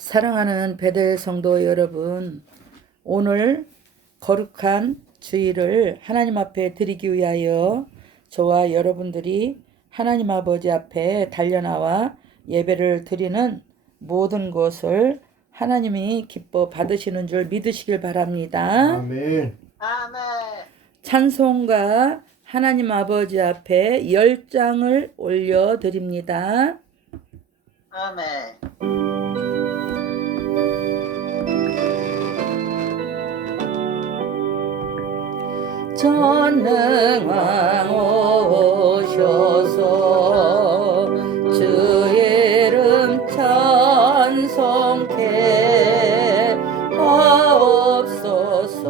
사랑하는 베델 성도 여러분, 오늘 거룩한 주일을 하나님 앞에 드리기 위하여 저와 여러분들이 하나님 아버지 앞에 달려나와 예배를 드리는 모든 것을 하나님이 기뻐 받으시는 줄 믿으시길 바랍니다. 아멘. 아멘. 찬송가 하나님 아버지 앞에 10장을 올려드립니다. 아멘. 전능왕 오셔서 주의 이름 찬송케 하옵소서.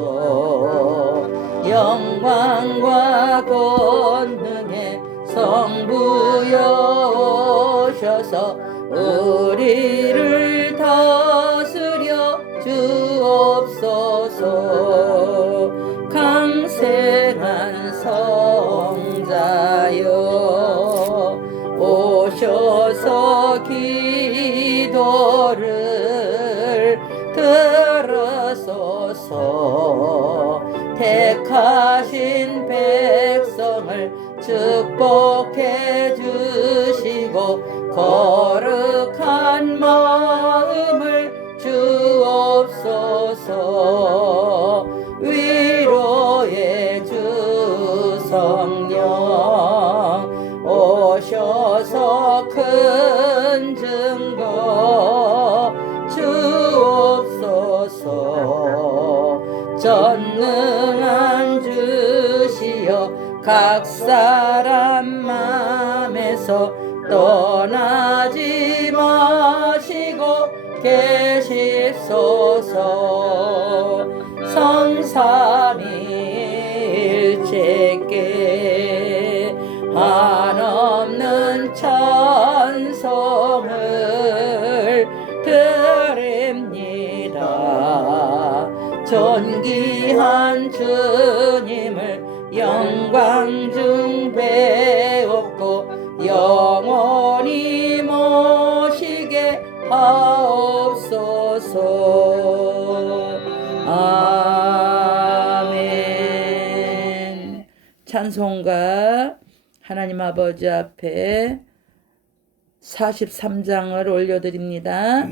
영광과 권능의 성부여 오셔서 우리를 다스려 주옵소서. 강생한 성자여 오셔서 기도를 들으소서. 택하신 백성을 축복해 주시고 거룩한 마음을 주옵소서. 위로의 주 성령 오셔서 큰 증거 주옵소서. 전능한 주시여 각 사람 맘에서 떠나지 마시고 계십소서. 성삼일체께 한없는 찬송을 드립니다. 존귀한 주님을 영광 중 배웠고 영원히 모시게 하옵소서. 아멘. 찬송가 하나님 아버지 앞에 43장을 올려드립니다.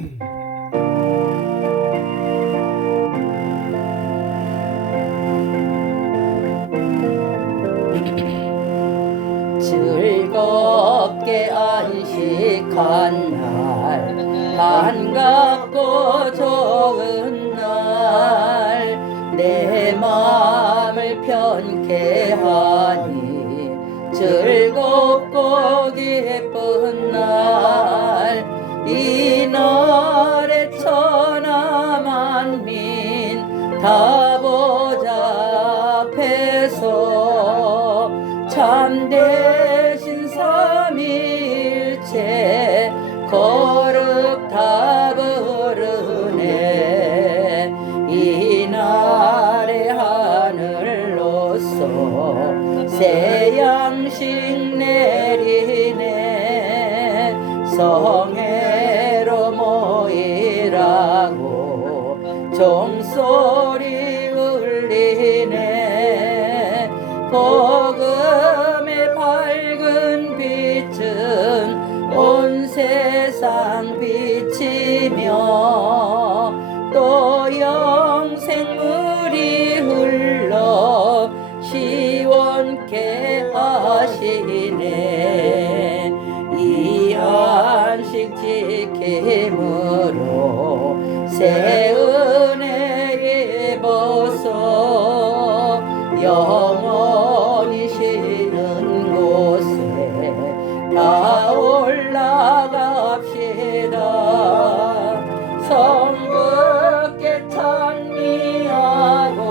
즐겁게 안식한 날, 반갑고 좋은 날, 내 마음을 편케 하니 즐겁고 기쁜 날, 이 날에 천하 만민 다 보좌앞에서 참되신 삼위일체 거룩 다 부르네. 이 날의 하늘로서 새 양식 내리네. 성회로 모이라고 종소리 울리네. 복음의 밝은 빛은 온 세상 비치며 또 영생물이 흘러 시원케 하시네. 이 안식 지킴으로 새 은혜 입어서 영원히 쉬는 곳에 다 올라갑시다. 성부께 찬미하고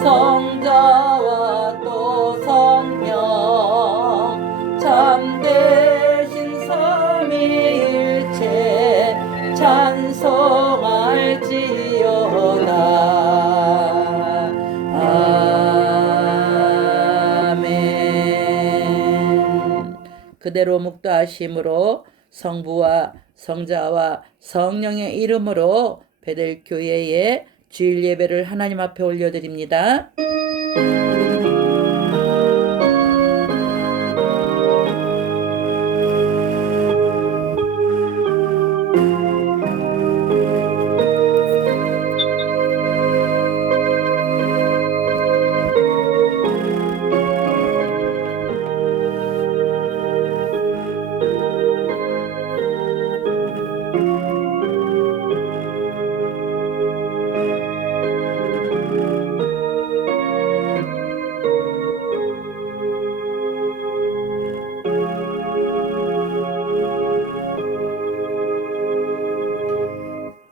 성자와 또 성령 참되신 삼위일체 찬송할지어다. 아멘. 그대로 묵도하심으로 성부와 성자와 성령의 이름으로 베델교회의 주일 예배를 하나님 앞에 올려드립니다.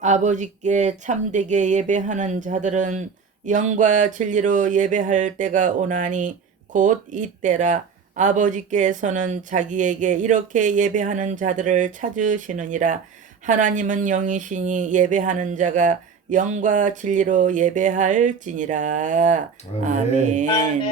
아버지께 참되게 예배하는 자들은 영과 진리로 예배할 때가 오나니 곧 이때라. 아버지께서는 자기에게 이렇게 예배하는 자들을 찾으시느니라. 하나님은 영이시니 예배하는 자가 영과 진리로 예배할지니라. 아멘.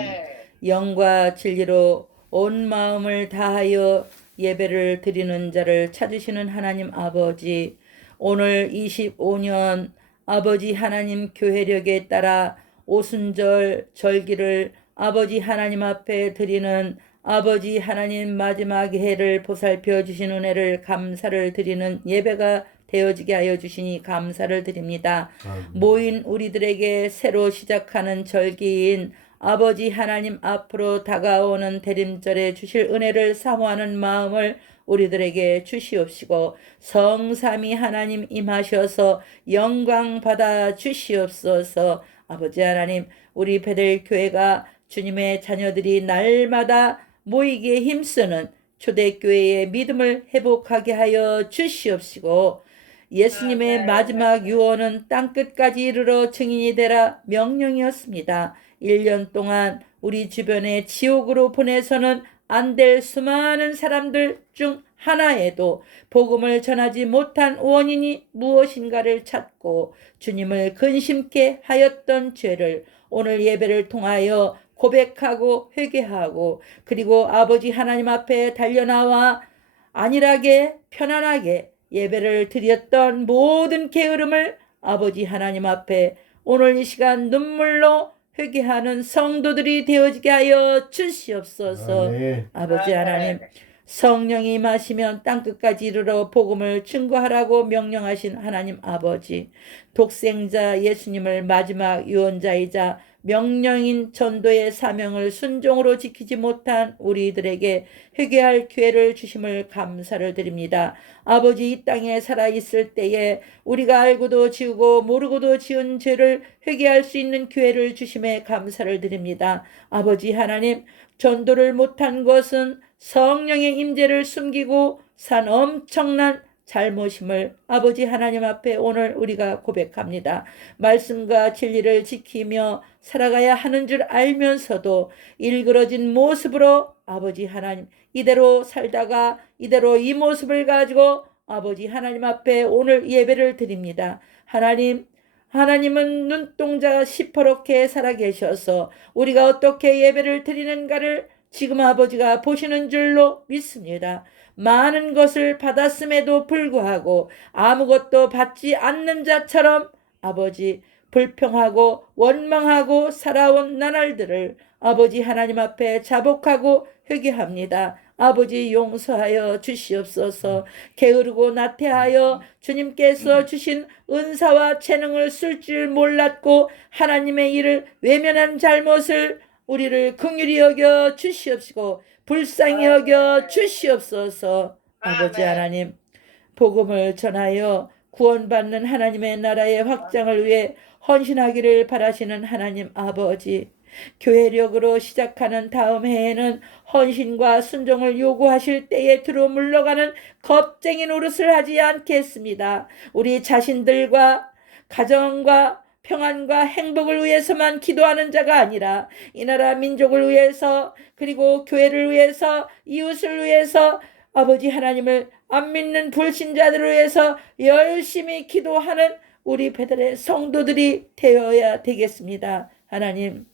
영과 진리로 온 마음을 다하여 예배를 드리는 자를 찾으시는 하나님 아버지, 오늘 25년 아버지 하나님 교회력에 따라 오순절 절기를 아버지 하나님 앞에 드리는 아버지 하나님 마지막 해를 보살펴 주신 은혜를 감사를 드리는 예배가 되어지게 하여 주시니 감사를 드립니다. 모인 우리들에게 새로 시작하는 절기인 아버지 하나님 앞으로 다가오는 대림절에 주실 은혜를 사모하는 마음을 우리들에게 주시옵시고 성삼위 하나님 임하셔서 영광 받아 주시옵소서. 아버지 하나님, 우리 베델교회가 주님의 자녀들이 날마다 모이기에 힘쓰는 초대교회의 믿음을 회복하게 하여 주시옵시고 예수님의 마지막 유언은 땅끝까지 이르러 증인이 되라 명령이었습니다. 1년 동안 우리 주변에 지옥으로 보내서는 안 될 수많은 사람들 중 하나에도 복음을 전하지 못한 원인이 무엇인가를 찾고 주님을 근심케 하였던 죄를 오늘 예배를 통하여 고백하고 회개하고 그리고 아버지 하나님 앞에 달려나와 안일하게 편안하게 예배를 드렸던 모든 게으름을 아버지 하나님 앞에 오늘 이 시간 눈물로 회개하는 성도들이 되어지게 하여 주시옵소서. 아버지 하나님, 성령이 임하시면 땅끝까지 이르러 복음을 증거하라고 명령하신 하나님 아버지, 독생자 예수님을 마지막 유언자이자 명령인 전도의 사명을 순종으로 지키지 못한 우리들에게 회개할 기회를 주심을 감사를 드립니다. 아버지, 이 땅에 살아있을 때에 우리가 알고도 지우고 모르고도 지은 죄를 회개할 수 있는 기회를 주심에 감사를 드립니다. 아버지 하나님, 전도를 못한 것은 성령의 임재를 숨기고 산 엄청난 잘못임을 아버지 하나님 앞에 오늘 우리가 고백합니다. 말씀과 진리를 지키며 살아가야 하는 줄 알면서도 일그러진 모습으로 아버지 하나님 이대로 살다가 이대로 이 모습을 가지고 아버지 하나님 앞에 오늘 예배를 드립니다. 하나님은 눈동자 시퍼렇게 살아계셔서 우리가 어떻게 예배를 드리는가를 지금 아버지가 보시는 줄로 믿습니다. 많은 것을 받았음에도 불구하고 아무것도 받지 않는 자처럼 아버지 불평하고 원망하고 살아온 나날들을 아버지 하나님 앞에 자복하고 회개합니다. 아버지 용서하여 주시옵소서. 게으르고 나태하여 주님께서 주신 은사와 재능을 쓸 줄 몰랐고 하나님의 일을 외면한 잘못을 우리를 긍휼히 여겨 주시옵시고 불쌍히 여겨 주시옵소서. 아버지 하나님, 복음을 전하여 구원받는 하나님의 나라의 확장을 위해 헌신하기를 바라시는 하나님 아버지, 교회력으로 시작하는 다음 해에는 헌신과 순종을 요구하실 때에 뒤로 물러가는 겁쟁이 노릇을 하지 않겠습니다. 우리 자신들과 가정과 평안과 행복을 위해서만 기도하는 자가 아니라 이 나라 민족을 위해서 그리고 교회를 위해서 이웃을 위해서 아버지 하나님을 안 믿는 불신자들을 위해서 열심히 기도하는 우리 베델의 성도들이 되어야 되겠습니다. 하나님,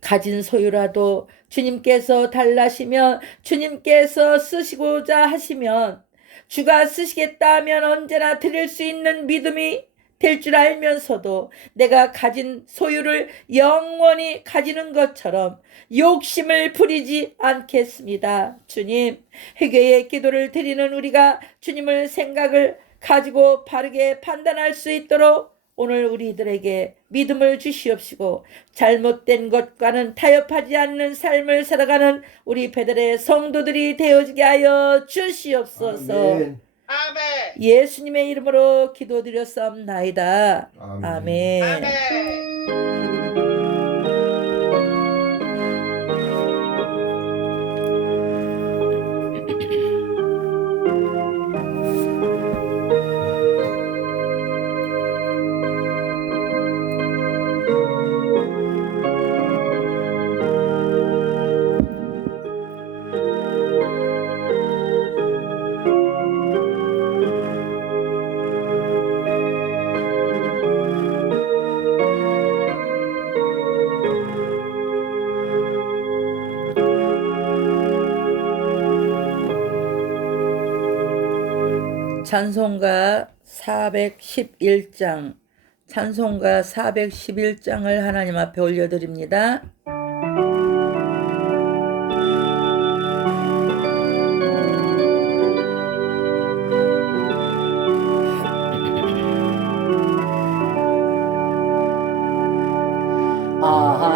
가진 소유라도 주님께서 달라시면 주님께서 쓰시고자 하시면 주가 쓰시겠다 하면 언제나 드릴 수 있는 믿음이 될 줄 알면서도 내가 가진 소유를 영원히 가지는 것처럼 욕심을 부리지 않겠습니다. 주님, 회개의 기도를 드리는 우리가 주님을 생각을 가지고 바르게 판단할 수 있도록 오늘 우리들에게 믿음을 주시옵시고 잘못된 것과는 타협하지 않는 삶을 살아가는 우리 베델의 성도들이 되어지게 하여 주시옵소서. 아멘. 아멘. 예수님의 이름으로 기도드렸사옵나이다. 아멘. 아멘. 아멘. 찬송가 411장, 찬송가 411장을 하나님 앞에 올려드립니다.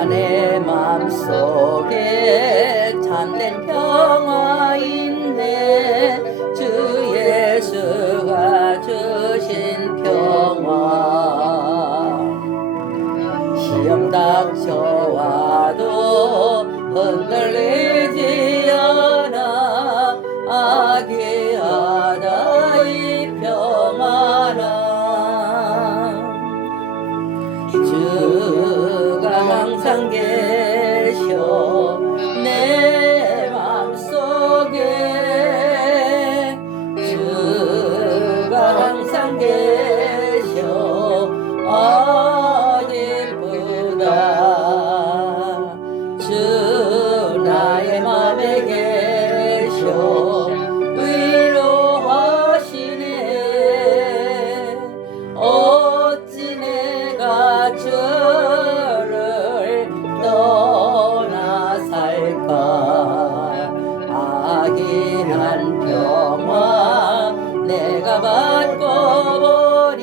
내 맘속에 참된 평화 있네. 주 예수가 주신 평화. 시험 닥쳐와도 흔들리지 않아. 아기하다 이 평화나. 주가 항상 계셔 내 맘속에. 주가 항상 계셔 기쁘다. 주 나의 맘에 계셔 위로하시네. 어찌 내가 주를 떠나 살까. 아기한 평화 내가 받고 보니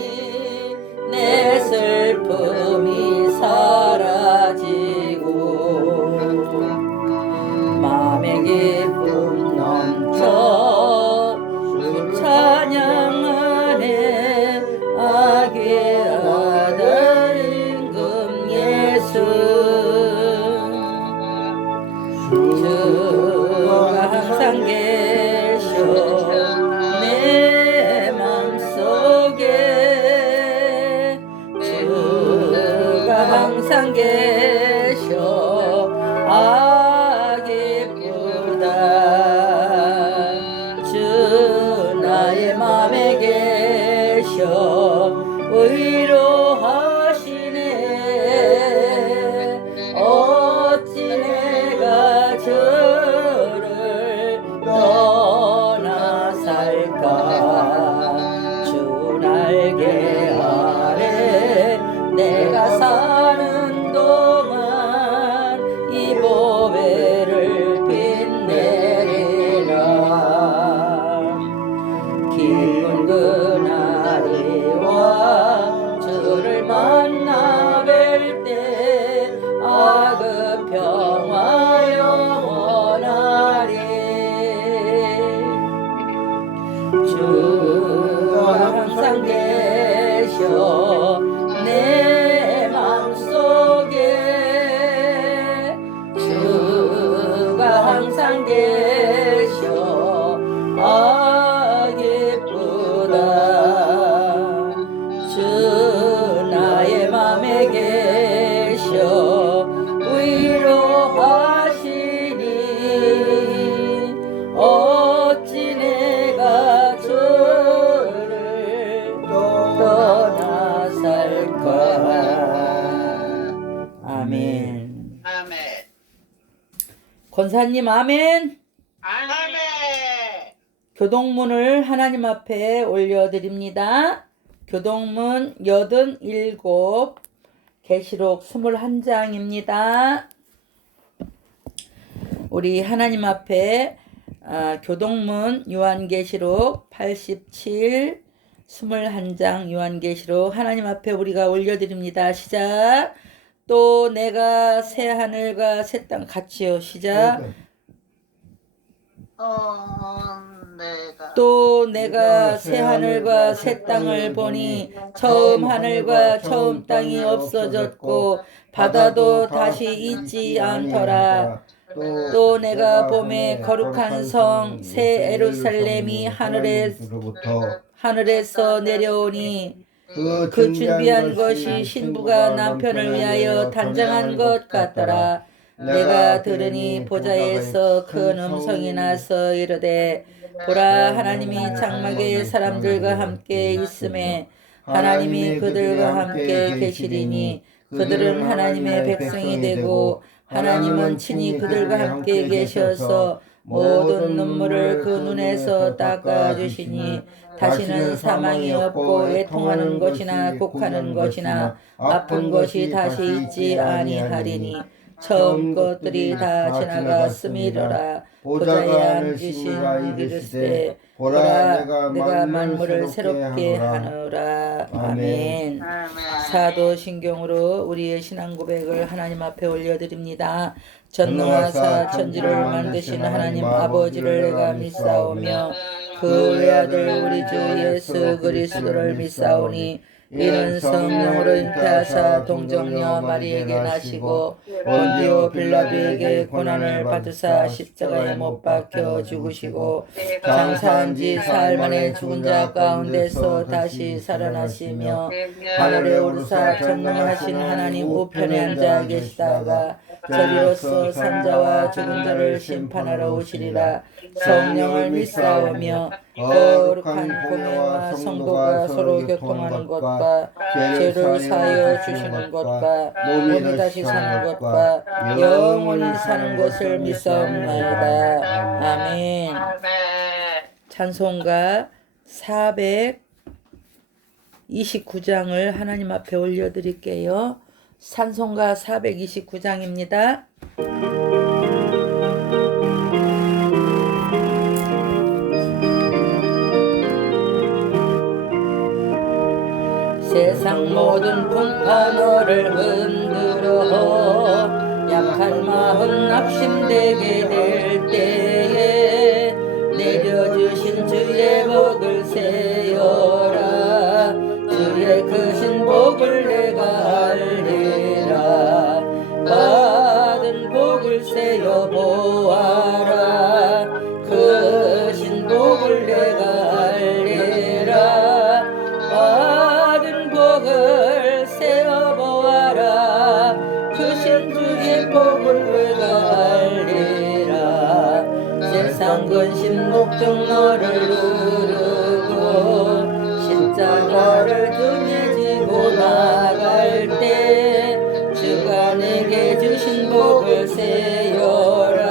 내 슬픔이 사라지고 마음의 기쁨 넘쳐 주 찬양하네. 아기 아들 임금 예수. 주가 항상 계셔 내 맘속에. 주가 항상 계셔 기쁘다. 주 나의 맘에 계셔 위로하시네. 어찌 내가 주를 떠나 살까. 주 날개 아래 내가 사는 동안 이 보배를 빛내리라. 기쁜 그날이 와 주를 만나 뵐 때 그 평화 영원하리. 주가 항상 계셔 내 맘속에. 주가 항상 계셔 기쁘다. 주 나의 맘에 계셔 위로하시니. 어찌 내가 주를 떠나 살까. 아멘. 아멘. 권사님 아멘. 아멘. 교동문을 하나님 앞에 올려드립니다. 교동문 87, 계시록 21장입니다. 우리 하나님 앞에 교동문 요한계시록 87, 21장 요한계시록 하나님 앞에 우리가 올려드립니다. 시작. 또 내가 새 하늘과 새 땅 같이요. 시작. 또 내가 새 하늘과 새 땅을 보니 처음 하늘과 처음 땅이 없어졌고 바다도 다시 있지 않더라. 또 내가 봄에 거룩한 성 새 예루살렘이 하늘에서 내려오니 그 준비한 것이 신부가 남편을 위하여 단장한 것 같더라. 내가 들으니 보좌에서 큰 음성이 나서 이르되 보라, 하나님이 장막에 사람들과 함께 있음에 하나님이 그들과 함께 계시리니 그들은 하나님의 백성이 되고 하나님은 친히 그들과 함께 계셔서 모든 눈물을 그 눈에서 닦아주시니 다시는 사망이 없고 애통하는 것이나 곡하는 것이나 아픈 것이 다시 있지 아니하리니 처음 것들이 다 지나갔음이로라. 보좌에 앉으신 이르시되 보라, 내가 만물을 새롭게 하노라. 아멘. 사도신경으로 우리의 신앙 고백을 하나님 앞에 올려드립니다. 전능하사 천지를 만드신 하나님 아버지를 내가 믿사오며 그 외아들 우리 주 예수 그리스도를 믿사오니 이는 성령으로 잉태하사 동정녀 마리에게 나시고 본디오 빌라도에게 고난을 받으사 십자가에 못 박혀 죽으시고 장사한 지 사흘 만에 죽은 자 가운데서 다시 살아나시며 하늘에 오르사 전능하신 하나님 우편에 앉아 계시다가 저리로서 산자와 죽은 자를 심판하러 오시리라. 성령을 믿사오며 거룩한 공회와 성도가 서로 교통하는 것과 죄를 사하여 주시는 것과 몸이 다시 사는 것과 영원히 사는 것을 믿사옵나이다. 아멘. 찬송가 429장을 하나님 앞에 올려드릴게요. 찬송가 429장입니다. 세상 모든 풍파 너를 흔들어 약한 마음 낙심되게 될 때에 내려주신 주의 복을 세어라. 주의 크신 복을 내가 알리라. 받은 복을 세어 보아라. 크신 복을 내가 알리라. 받은 복을 세어 보아라. 크신 주의 복을 내가 알리라. 세상 근심 걱정 너를 누르고 십자가를 등에 지고 나갈 때 주가 내게 주신 복을 세어라.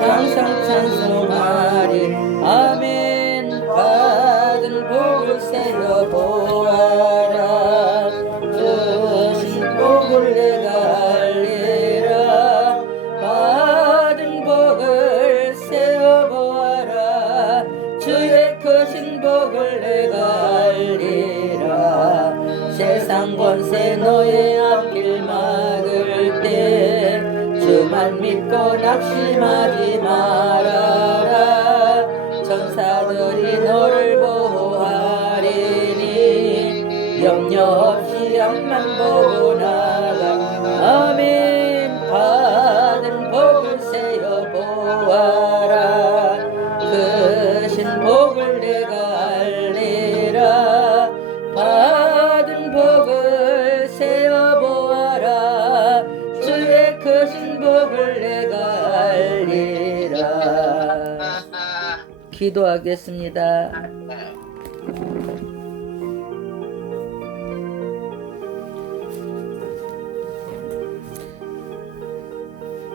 항상 찬송하리. 아멘. 받은 복을 세어 보아라. 주신 복을 내가 알리라. 받은 복을 세어 보아라. 주의 크신 복을 내가 알리라. 세상 권세 너의 앞길 막을 때 주만 믿고 낙심하지 말아라. 천사들이 너를 보호하리니 염려 없이 앞만 보고 나가. 아멘. 받은 복을 세어 보아라. 크신 복을 내가 알리라. 받은 복을 세어 보아라. 주의 크신 복을 내가 알리라. 기도하겠습니다.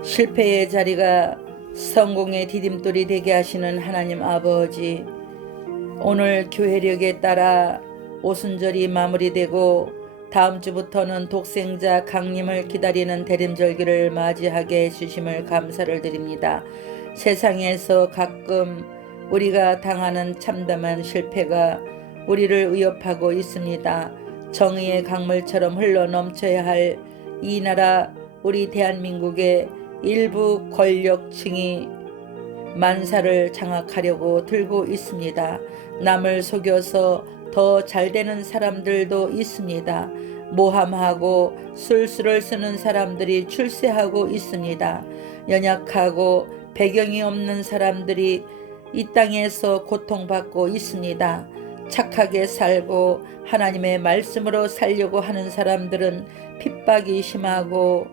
실패의 자리가 성공의 디딤돌이 되게 하시는 하나님 아버지, 오늘 교회력에 따라 오순절이 마무리되고 다음 주부터는 독생자 강림을 기다리는 대림절기를 맞이하게 해주심을 감사를 드립니다. 세상에서 가끔 우리가 당하는 참담한 실패가 우리를 위협하고 있습니다. 정의의 강물처럼 흘러 넘쳐야 할 이 나라 우리 대한민국의 일부 권력층이 만사를 장악하려고 들고 있습니다. 남을 속여서 더 잘되는 사람들도 있습니다. 모함하고 술수를 쓰는 사람들이 출세하고 있습니다. 연약하고 배경이 없는 사람들이 이 땅에서 고통받고 있습니다. 착하게 살고 하나님의 말씀으로 살려고 하는 사람들은 핍박이 심하고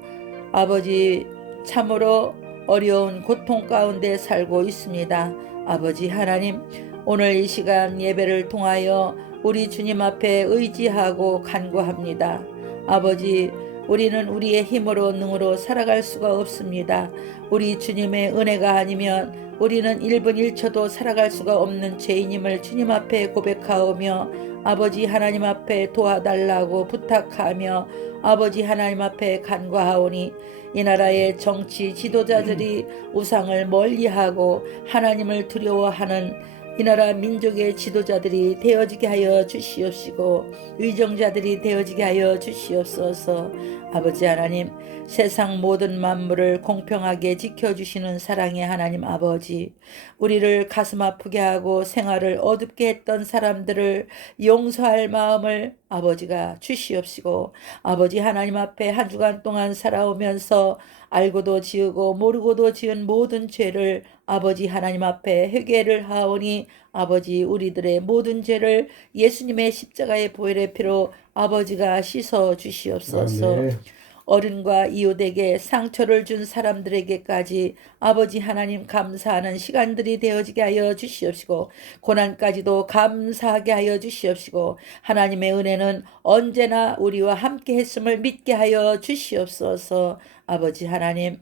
아버지 참으로 어려운 고통 가운데 살고 있습니다. 아버지 하나님, 오늘 이 시간 예배를 통하여 우리 주님 앞에 의지하고 간구합니다. 아버지, 우리는 우리의 힘으로 능으로 살아갈 수가 없습니다. 우리 주님의 은혜가 아니면 우리는 1분 1초도 살아갈 수가 없는 죄인임을 주님 앞에 고백하오며 아버지 하나님 앞에 도와달라고 부탁하며 아버지 하나님 앞에 간구하오니 이 나라의 정치 지도자들이 우상을 멀리하고 하나님을 두려워하는 이 나라 민족의 지도자들이 되어지게 하여 주시옵시고 위정자들이 되어지게 하여 주시옵소서. 아버지 하나님, 세상 모든 만물을 공평하게 지켜주시는 사랑의 하나님 아버지, 우리를 가슴 아프게 하고 생활을 어둡게 했던 사람들을 용서할 마음을 아버지가 주시옵시고 아버지 하나님 앞에 한 주간 동안 살아오면서 알고도 지으고 모르고도 지은 모든 죄를 아버지 하나님 앞에 회개를 하오니 아버지 우리들의 모든 죄를 예수님의 십자가의 보혈의 피로 아버지가 씻어 주시옵소서. 아멘. 어른과 이웃에게 상처를 준 사람들에게까지 아버지 하나님 감사하는 시간들이 되어지게 하여 주시옵시고 고난까지도 감사하게 하여 주시옵시고 하나님의 은혜는 언제나 우리와 함께 했음을 믿게 하여 주시옵소서. 아버지 하나님,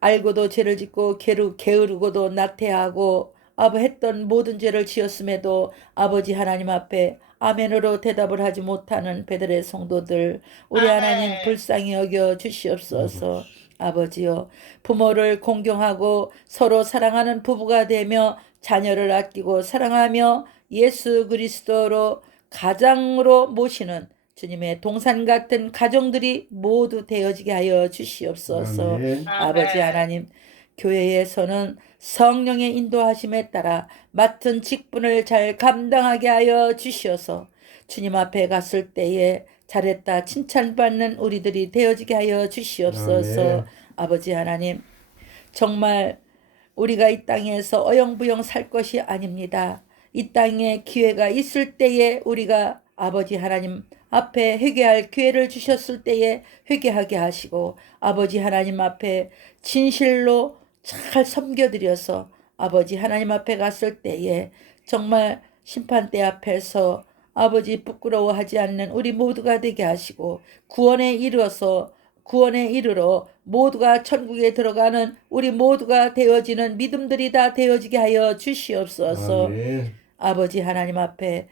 알고도 죄를 짓고 게으르고도 나태하고 했던 모든 죄를 지었음에도 아버지 하나님 앞에 아멘으로 대답을 하지 못하는 베들의 성도들, 우리 아멘. 하나님 불쌍히 여겨 주시옵소서. 아버지요, 부모를 공경하고 서로 사랑하는 부부가 되며 자녀를 아끼고 사랑하며 예수 그리스도로 가장으로 모시는 주님의 동산 같은 가정들이 모두 되어지게 하여 주시옵소서. 아멘. 아버지 하나님, 교회에서는 성령의 인도하심에 따라 맡은 직분을 잘 감당하게 하여 주시어서 주님 앞에 갔을 때에 잘했다 칭찬받는 우리들이 되어지게 하여 주시옵소서. 아멘. 아버지 하나님, 정말 우리가 이 땅에서 어영부영 살 것이 아닙니다. 이 땅에 기회가 있을 때에 우리가 아버지 하나님 앞에 회개할 기회를 주셨을 때에 회개하게 하시고 아버지 하나님 앞에 진실로 잘 섬겨드려서 아버지 하나님 앞에 갔을 때에 정말 심판대 앞에서 아버지 부끄러워하지 않는 우리 모두가 되게 하시고 구원에 이르러 모두가 천국에 들어가는 우리 모두가 되어지는 믿음들이 다 되어지게 하여 주시옵소서. 아멘. 아버지 하나님 앞에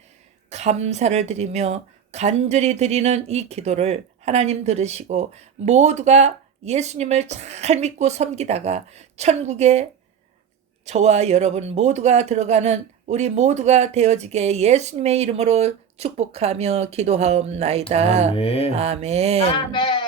감사를 드리며 간절히 드리는 이 기도를 하나님 들으시고 모두가 예수님을 잘 믿고 섬기다가 천국에 저와 여러분 모두가 들어가는 우리 모두가 되어지게 예수님의 이름으로 축복하며 기도하옵나이다. 아멘. 아멘. 아멘.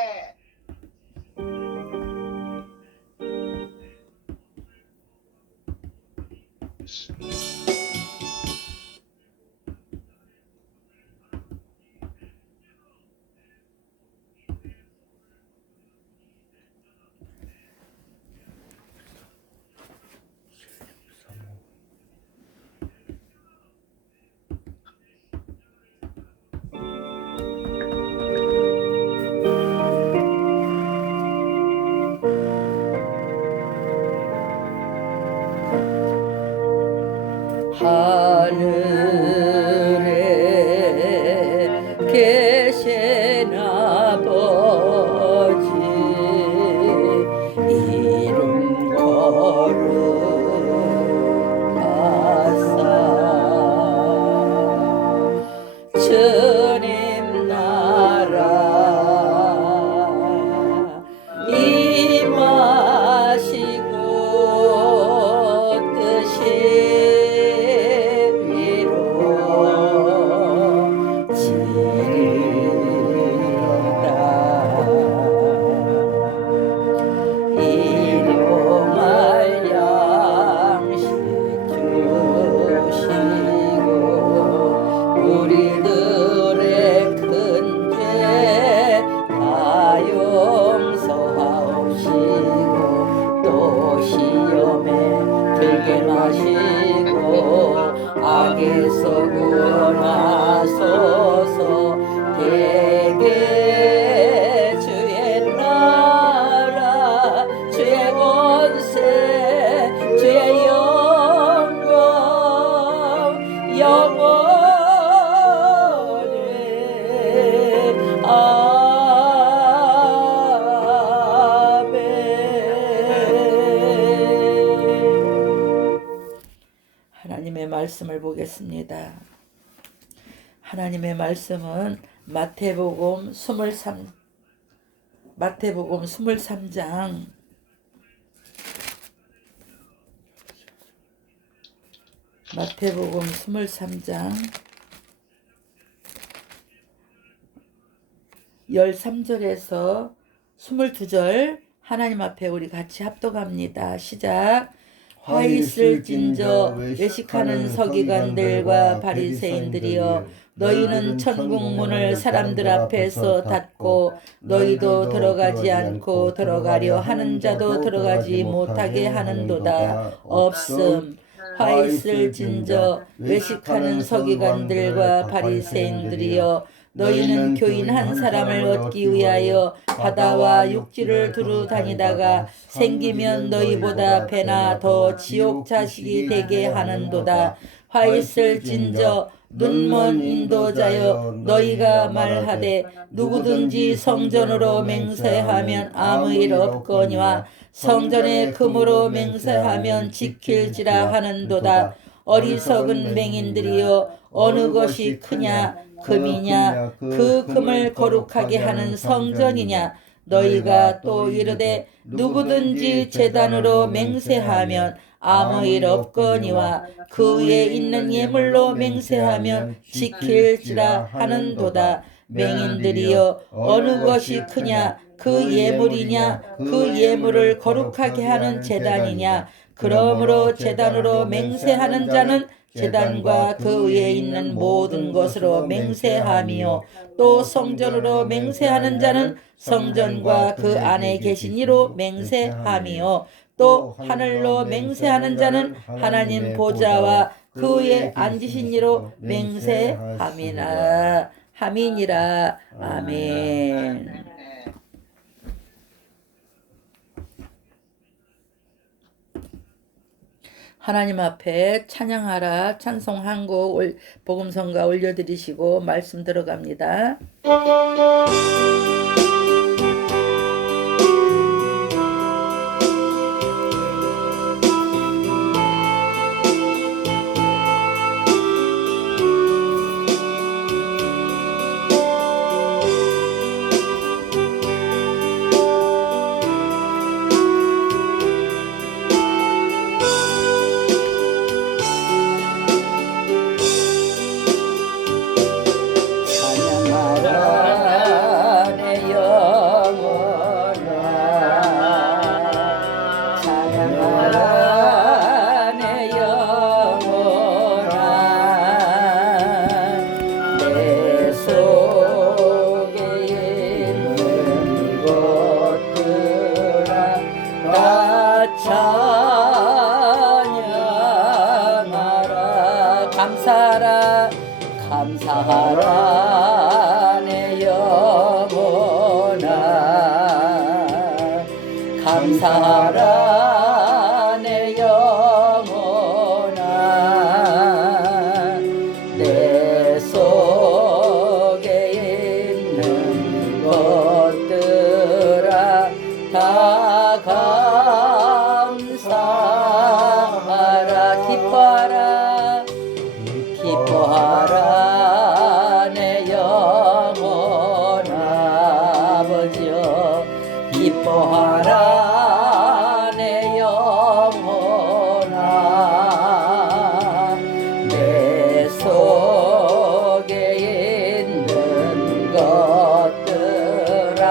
주께서 구원하소서. 대개 주의 나라 주의 권세 주의 영광 영원히 아멘. 하나님의 말씀을 보겠습니다. 하나님의 말씀은 마태복음 23장 마태복음 23장 13절에서 22절 하나님 앞에 우리 같이 합독합니다. 시작. 화 있을진저 외식하는 서기관들과 바리새인들이여, 너희는 천국 문을 사람들 앞에서 닫고 너희도 들어가지 않고 들어가려 하는 자도 들어가지 못하게 하는도다. 없음. 화 있을진저 외식하는 서기관들과 바리새인들이여, 너희는 교인 한 사람을 얻기 위하여 바다와 육지를 두루 다니다가 생기면 너희보다 배나 더 지옥 자식이 되게 하는도다. 화 있을진저 눈먼 인도자여, 너희가 말하되 누구든지 성전으로 맹세하면 아무 일 없거니와 성전에 금으로 맹세하면 지킬지라 하는도다. 어리석은 맹인들이여, 어느 것이 크냐, 금이냐, 그 금을 거룩하게 하는 성전이냐. 너희가 또 이르되 누구든지 제단으로 맹세하면 아무 일 없거니와 그 위에 있는 예물로 맹세하면 지킬지라 하는도다. 맹인들이여, 어느 것이 크냐, 그 예물이냐, 그 예물을 거룩하게 하는 제단이냐. 그러므로 제단으로 맹세하는 자는 제단과 그 위에 있는 모든 것으로 맹세하며, 또 성전으로 맹세하는 자는 성전과 그 안에 계신 이로 맹세하며, 또 하늘로 맹세하는 자는 하나님 보좌와 그 위에 앉으신 이로 맹세함이나 함이니라. 아멘. 하나님 앞에 찬양하라 찬송 한 곡 복음성가 올려드리시고 말씀 들어갑니다. 감사하라 감사하라 내 영혼아, 감사하라 내 영혼아. 내 속에 있는 것들아 다 감사하라. 기뻐하라 기뻐하라 내 영혼아. 아버지여 기뻐하라 내 영혼아. 내 속에 있는 것들아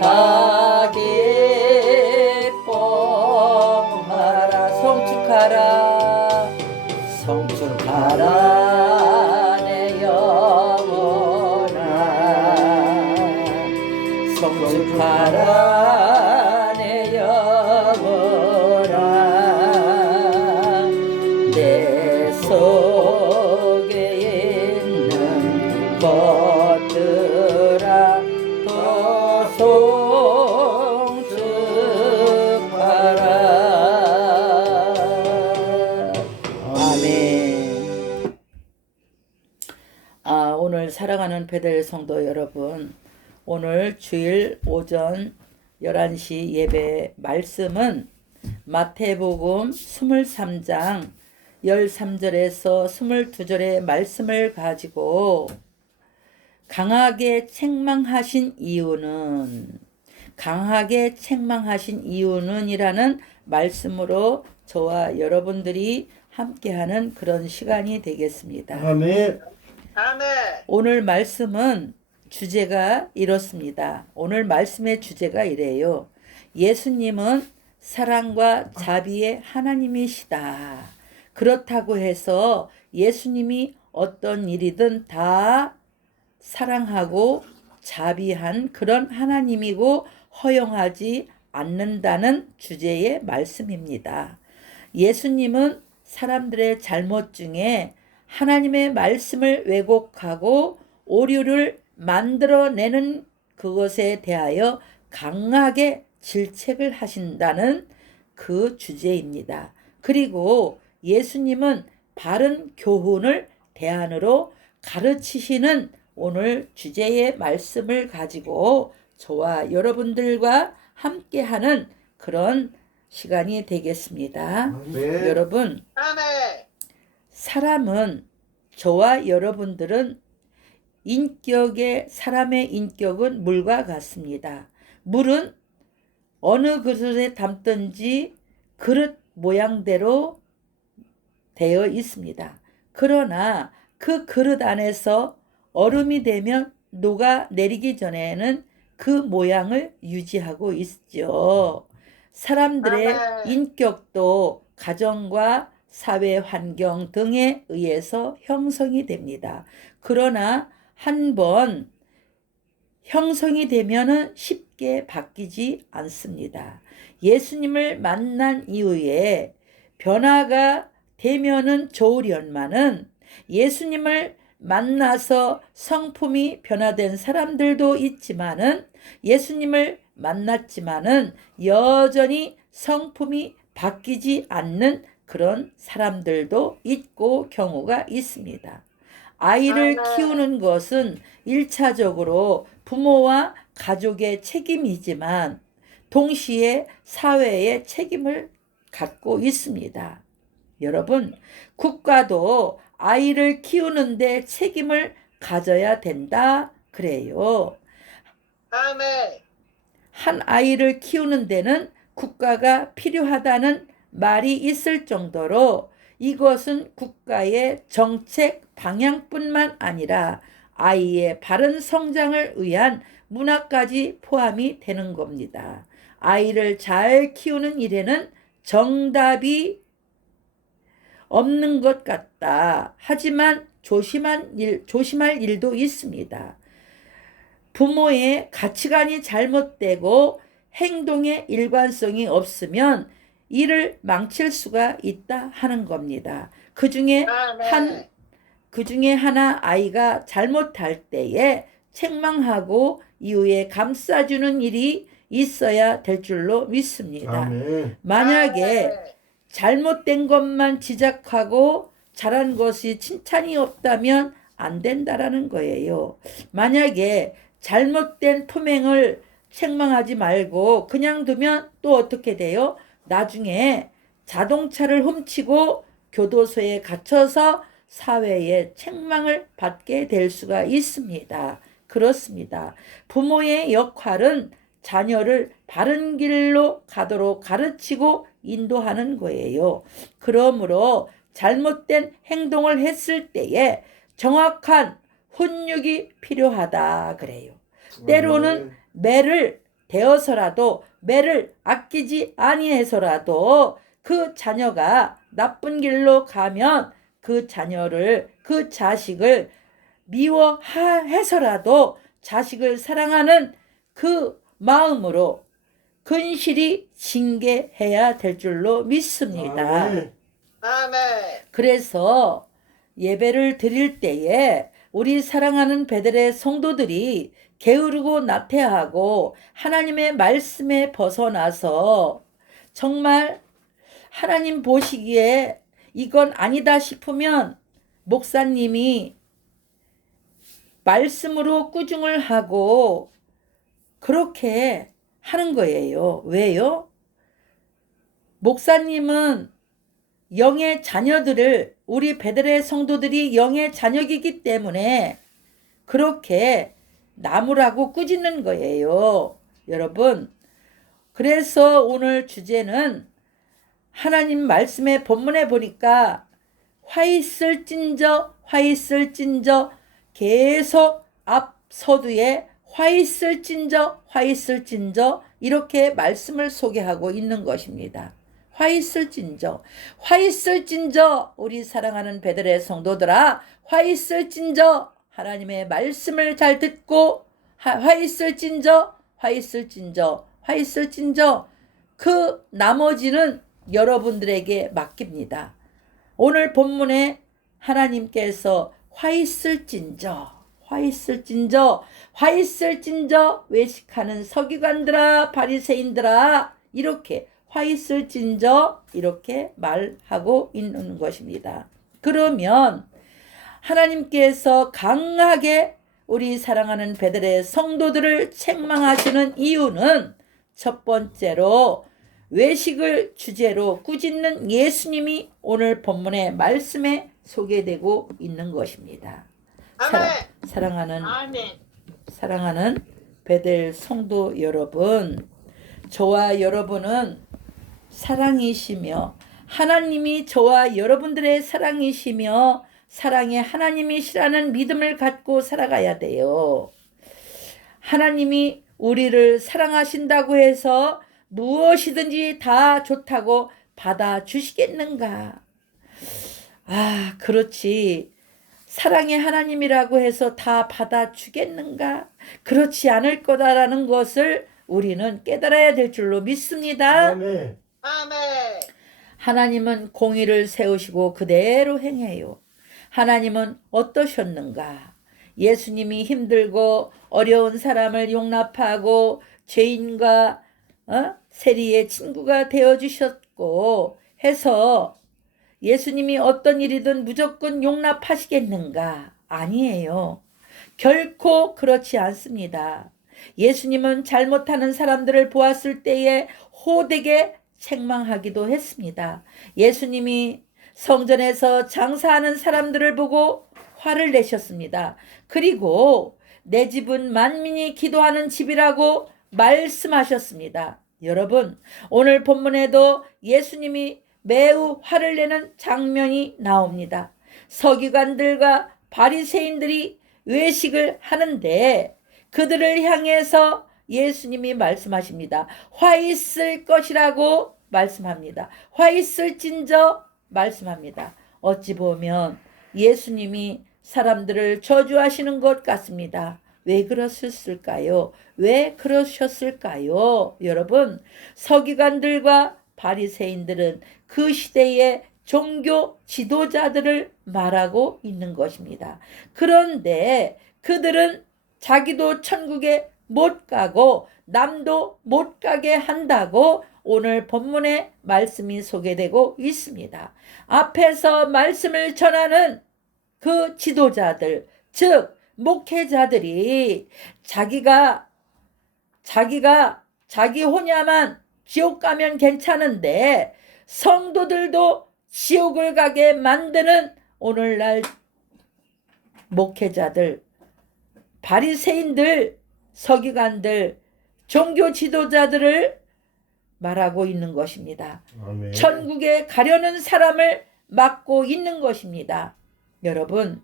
다 기뻐하라. 송축하라 송축하라 내 영혼아. 송축하라 내 영혼아. 내 속에 것들아 더 송축하라. 아멘. 오늘 사랑하는 베델 성도 여러분, 오늘 주일 오전 11시 예배 말씀은 마태복음 23장 13절에서 22절의 말씀을 가지고 강하게 책망하신 이유는 이라는 말씀으로 저와 여러분들이 함께하는 그런 시간이 되겠습니다. 아멘. 아멘. 오늘 말씀은 주제가 이렇습니다. 오늘 말씀의 주제가 이래요. 예수님은 사랑과 자비의 하나님이시다. 그렇다고 해서 예수님이 어떤 일이든 다 사랑하고 자비한 그런 하나님이고 허용하지 않는다는 주제의 말씀입니다. 예수님은 사람들의 잘못 중에 하나님의 말씀을 왜곡하고 오류를 만들어내는 그것에 대하여 강하게 질책을 하신다는 그 주제입니다. 그리고 예수님은 바른 교훈을 대안으로 가르치시는 오늘 주제의 말씀을 가지고 저와 여러분들과 함께하는 그런 시간이 되겠습니다. 아멘. 여러분, 아멘. 저와 여러분들은 사람의 인격은 물과 같습니다. 물은 어느 그릇에 담든지 그릇 모양대로 되어 있습니다. 그러나 그 그릇 안에서 얼음이 되면 녹아내리기 전에는 그 모양을 유지하고 있죠. 사람들의 아멘. 인격도 가정과 사회 환경 등에 의해서 형성이 됩니다. 그러나 한번 형성이 되면은 쉽게 바뀌지 않습니다. 예수님을 만난 이후에 변화가 되면은 좋으련만은 예수님을 만나서 성품이 변화된 사람들도 있지만은 예수님을 만났지만은 여전히 성품이 바뀌지 않는 그런 사람들도 있고 경우가 있습니다. 아이를 아멘. 키우는 것은 1차적으로 부모와 가족의 책임이지만 동시에 사회의 책임을 갖고 있습니다. 여러분, 국가도 아이를 키우는데 책임을 가져야 된다 그래요. 아멘. 한 아이를 키우는 데는 국가가 필요하다는 말이 있을 정도로 이것은 국가의 정책 방향뿐만 아니라 아이의 바른 성장을 위한 문화까지 포함이 되는 겁니다. 아이를 잘 키우는 일에는 정답이 없는 것 같다. 하지만 조심할 일도 있습니다. 부모의 가치관이 잘못되고 행동의 일관성이 없으면 일을 망칠 수가 있다 하는 겁니다. 그 중에 하나 아이가 잘못할 때에 책망하고 이후에 감싸주는 일이 있어야 될 줄로 믿습니다. 아멘. 만약에 잘못된 것만 지적하고 잘한 것이 칭찬이 없다면 안 된다라는 거예요. 만약에 잘못된 품행을 책망하지 말고 그냥 두면 또 어떻게 돼요? 나중에 자동차를 훔치고 교도소에 갇혀서 사회의 책망을 받게 될 수가 있습니다. 그렇습니다. 부모의 역할은 자녀를 바른 길로 가도록 가르치고 인도하는 거예요. 그러므로 잘못된 행동을 했을 때에 정확한 훈육이 필요하다 그래요. 때로는 매를 대어서라도 매를 아끼지 아니해서라도 그 자녀가 나쁜 길로 가면 그 자식을 미워해서라도 자식을 사랑하는 그 마음으로 근실히 징계해야 될 줄로 믿습니다. 아멘. 아멘. 그래서 예배를 드릴 때에 우리 사랑하는 베들의 성도들이 게으르고 나태하고 하나님의 말씀에 벗어나서 정말 하나님 보시기에 이건 아니다 싶으면 목사님이 말씀으로 꾸중을 하고 그렇게 하는 거예요. 왜요? 목사님은 영의 자녀들을, 우리 베들의 성도들이 영의 자녀이기 때문에 그렇게 나무라고 꾸짖는 거예요. 여러분, 그래서 오늘 주제는 하나님 말씀의 본문에 보니까 화 있을진저 계속 앞 서두에 화 있을진저 이렇게 말씀을 소개하고 있는 것입니다. 화 있을진저 우리 사랑하는 베들의 성도들아, 화 있을진저 하나님의 말씀을 잘 듣고 화 있을진저 그 나머지는 여러분들에게 맡깁니다. 오늘 본문에 하나님께서 화 있을진저 외식하는 서기관들아 바리새인들아 이렇게 화 있을진저 이렇게 말하고 있는 것입니다. 그러면 하나님께서 강하게 우리 사랑하는 베들의 성도들을 책망하시는 이유는 첫 번째로 외식을 주제로 꾸짖는 예수님이 오늘 본문의 말씀에 소개되고 있는 것입니다. 사랑하는 베들 성도 여러분, 저와 여러분은 사랑이시며 하나님이 저와 여러분들의 사랑이시며 사랑의 하나님이시라는 믿음을 갖고 살아가야 돼요. 하나님이 우리를 사랑하신다고 해서 무엇이든지 다 좋다고 받아주시겠는가? 그렇지. 사랑의 하나님이라고 해서 다 받아주겠는가? 그렇지 않을 거다라는 것을 우리는 깨달아야 될 줄로 믿습니다. 아멘. 하나님은 공의를 세우시고 그대로 행해요. 하나님은 어떠셨는가? 예수님이 힘들고 어려운 사람을 용납하고 죄인과 세리의 친구가 되어주셨고 해서 예수님이 어떤 일이든 무조건 용납하시겠는가? 아니에요. 결코 그렇지 않습니다. 예수님은 잘못하는 사람들을 보았을 때에 호되게 책망하기도 했습니다. 예수님이 성전에서 장사하는 사람들을 보고 화를 내셨습니다. 그리고 내 집은 만민이 기도하는 집이라고 말씀하셨습니다. 여러분, 오늘 본문에도 예수님이 매우 화를 내는 장면이 나옵니다. 서기관들과 바리새인들이 외식을 하는데 그들을 향해서 예수님이 말씀하십니다. 화 있을 것이라고 말씀합니다. 화 있을진저 말씀합니다. 어찌 보면 예수님이 사람들을 저주하시는 것 같습니다. 왜 그러셨을까요? 여러분, 서기관들과 바리새인들은 그 시대의 종교 지도자들을 말하고 있는 것입니다. 그런데 그들은 자기도 천국에 못 가고 남도 못 가게 한다고 오늘 본문에 말씀이 소개되고 있습니다. 앞에서 말씀을 전하는 그 지도자들, 즉 목회자들이 자기가 자기 혼자만 지옥 가면 괜찮은데 성도들도 지옥을 가게 만드는 오늘날 목회자들, 바리새인들, 서기관들, 종교 지도자들을 말하고 있는 것입니다. 아멘. 천국에 가려는 사람을 막고 있는 것입니다. 여러분,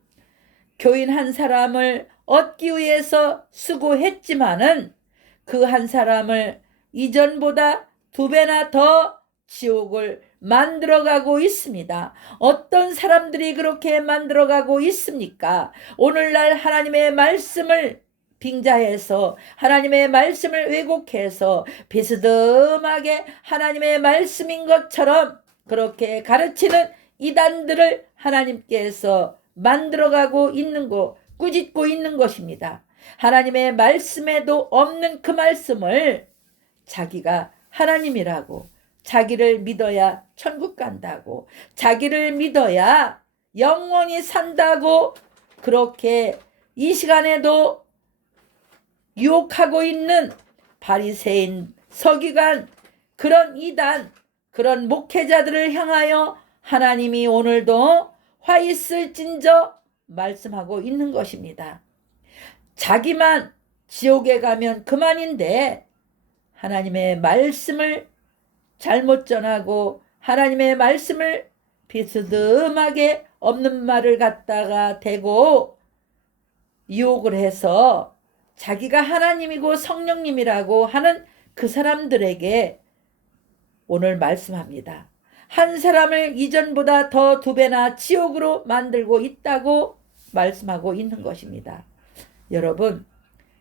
교인 한 사람을 얻기 위해서 수고했지만은 그 한 사람을 이전보다 2배나 더 지옥을 만들어가고 있습니다. 어떤 사람들이 그렇게 만들어가고 있습니까? 오늘날 하나님의 말씀을 빙자해서 하나님의 말씀을 왜곡해서 비스듬하게 하나님의 말씀인 것처럼 그렇게 가르치는 이단들을 하나님께서 만들어가고 있는 거 꾸짖고 있는 것입니다. 하나님의 말씀에도 없는 그 말씀을 자기가 하나님이라고, 자기를 믿어야 천국 간다고, 자기를 믿어야 영원히 산다고, 그렇게 이 시간에도 유혹하고 있는 바리새인, 서기관, 그런 이단, 그런 목회자들을 향하여 하나님이 오늘도 화 있을진저 말씀하고 있는 것입니다. 자기만 지옥에 가면 그만인데 하나님의 말씀을 잘못 전하고 하나님의 말씀을 비스듬하게 없는 말을 갖다가 대고 유혹을 해서 자기가 하나님이고 성령님이라고 하는 그 사람들에게 오늘 말씀합니다. 한 사람을 이전보다 더 2배나 지옥으로 만들고 있다고 말씀하고 있는 것입니다. 여러분,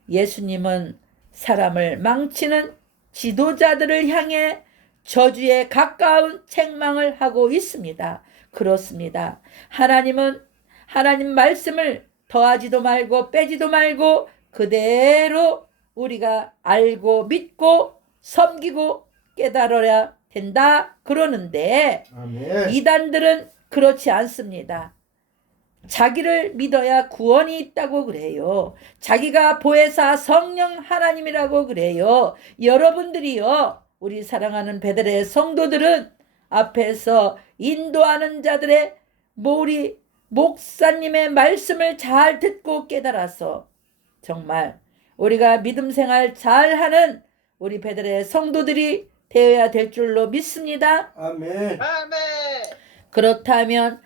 예수님은 사람을 망치는 지도자들을 향해 저주에 가까운 책망을 하고 있습니다. 그렇습니다. 하나님은 하나님 말씀을 더하지도 말고 빼지도 말고 그대로 우리가 알고 믿고 섬기고 깨달아야 된다 그러는데 아멘. 이단들은 그렇지 않습니다. 자기를 믿어야 구원이 있다고 그래요. 자기가 보혜사 성령 하나님이라고 그래요. 여러분들이요, 우리 사랑하는 베들레 성도들은 앞에서 인도하는 자들의 우리 목사님의 말씀을 잘 듣고 깨달아서 정말 우리가 믿음 생활 잘하는 우리 베들레 성도들이 되어야 될 줄로 믿습니다. 아멘. 아멘. 그렇다면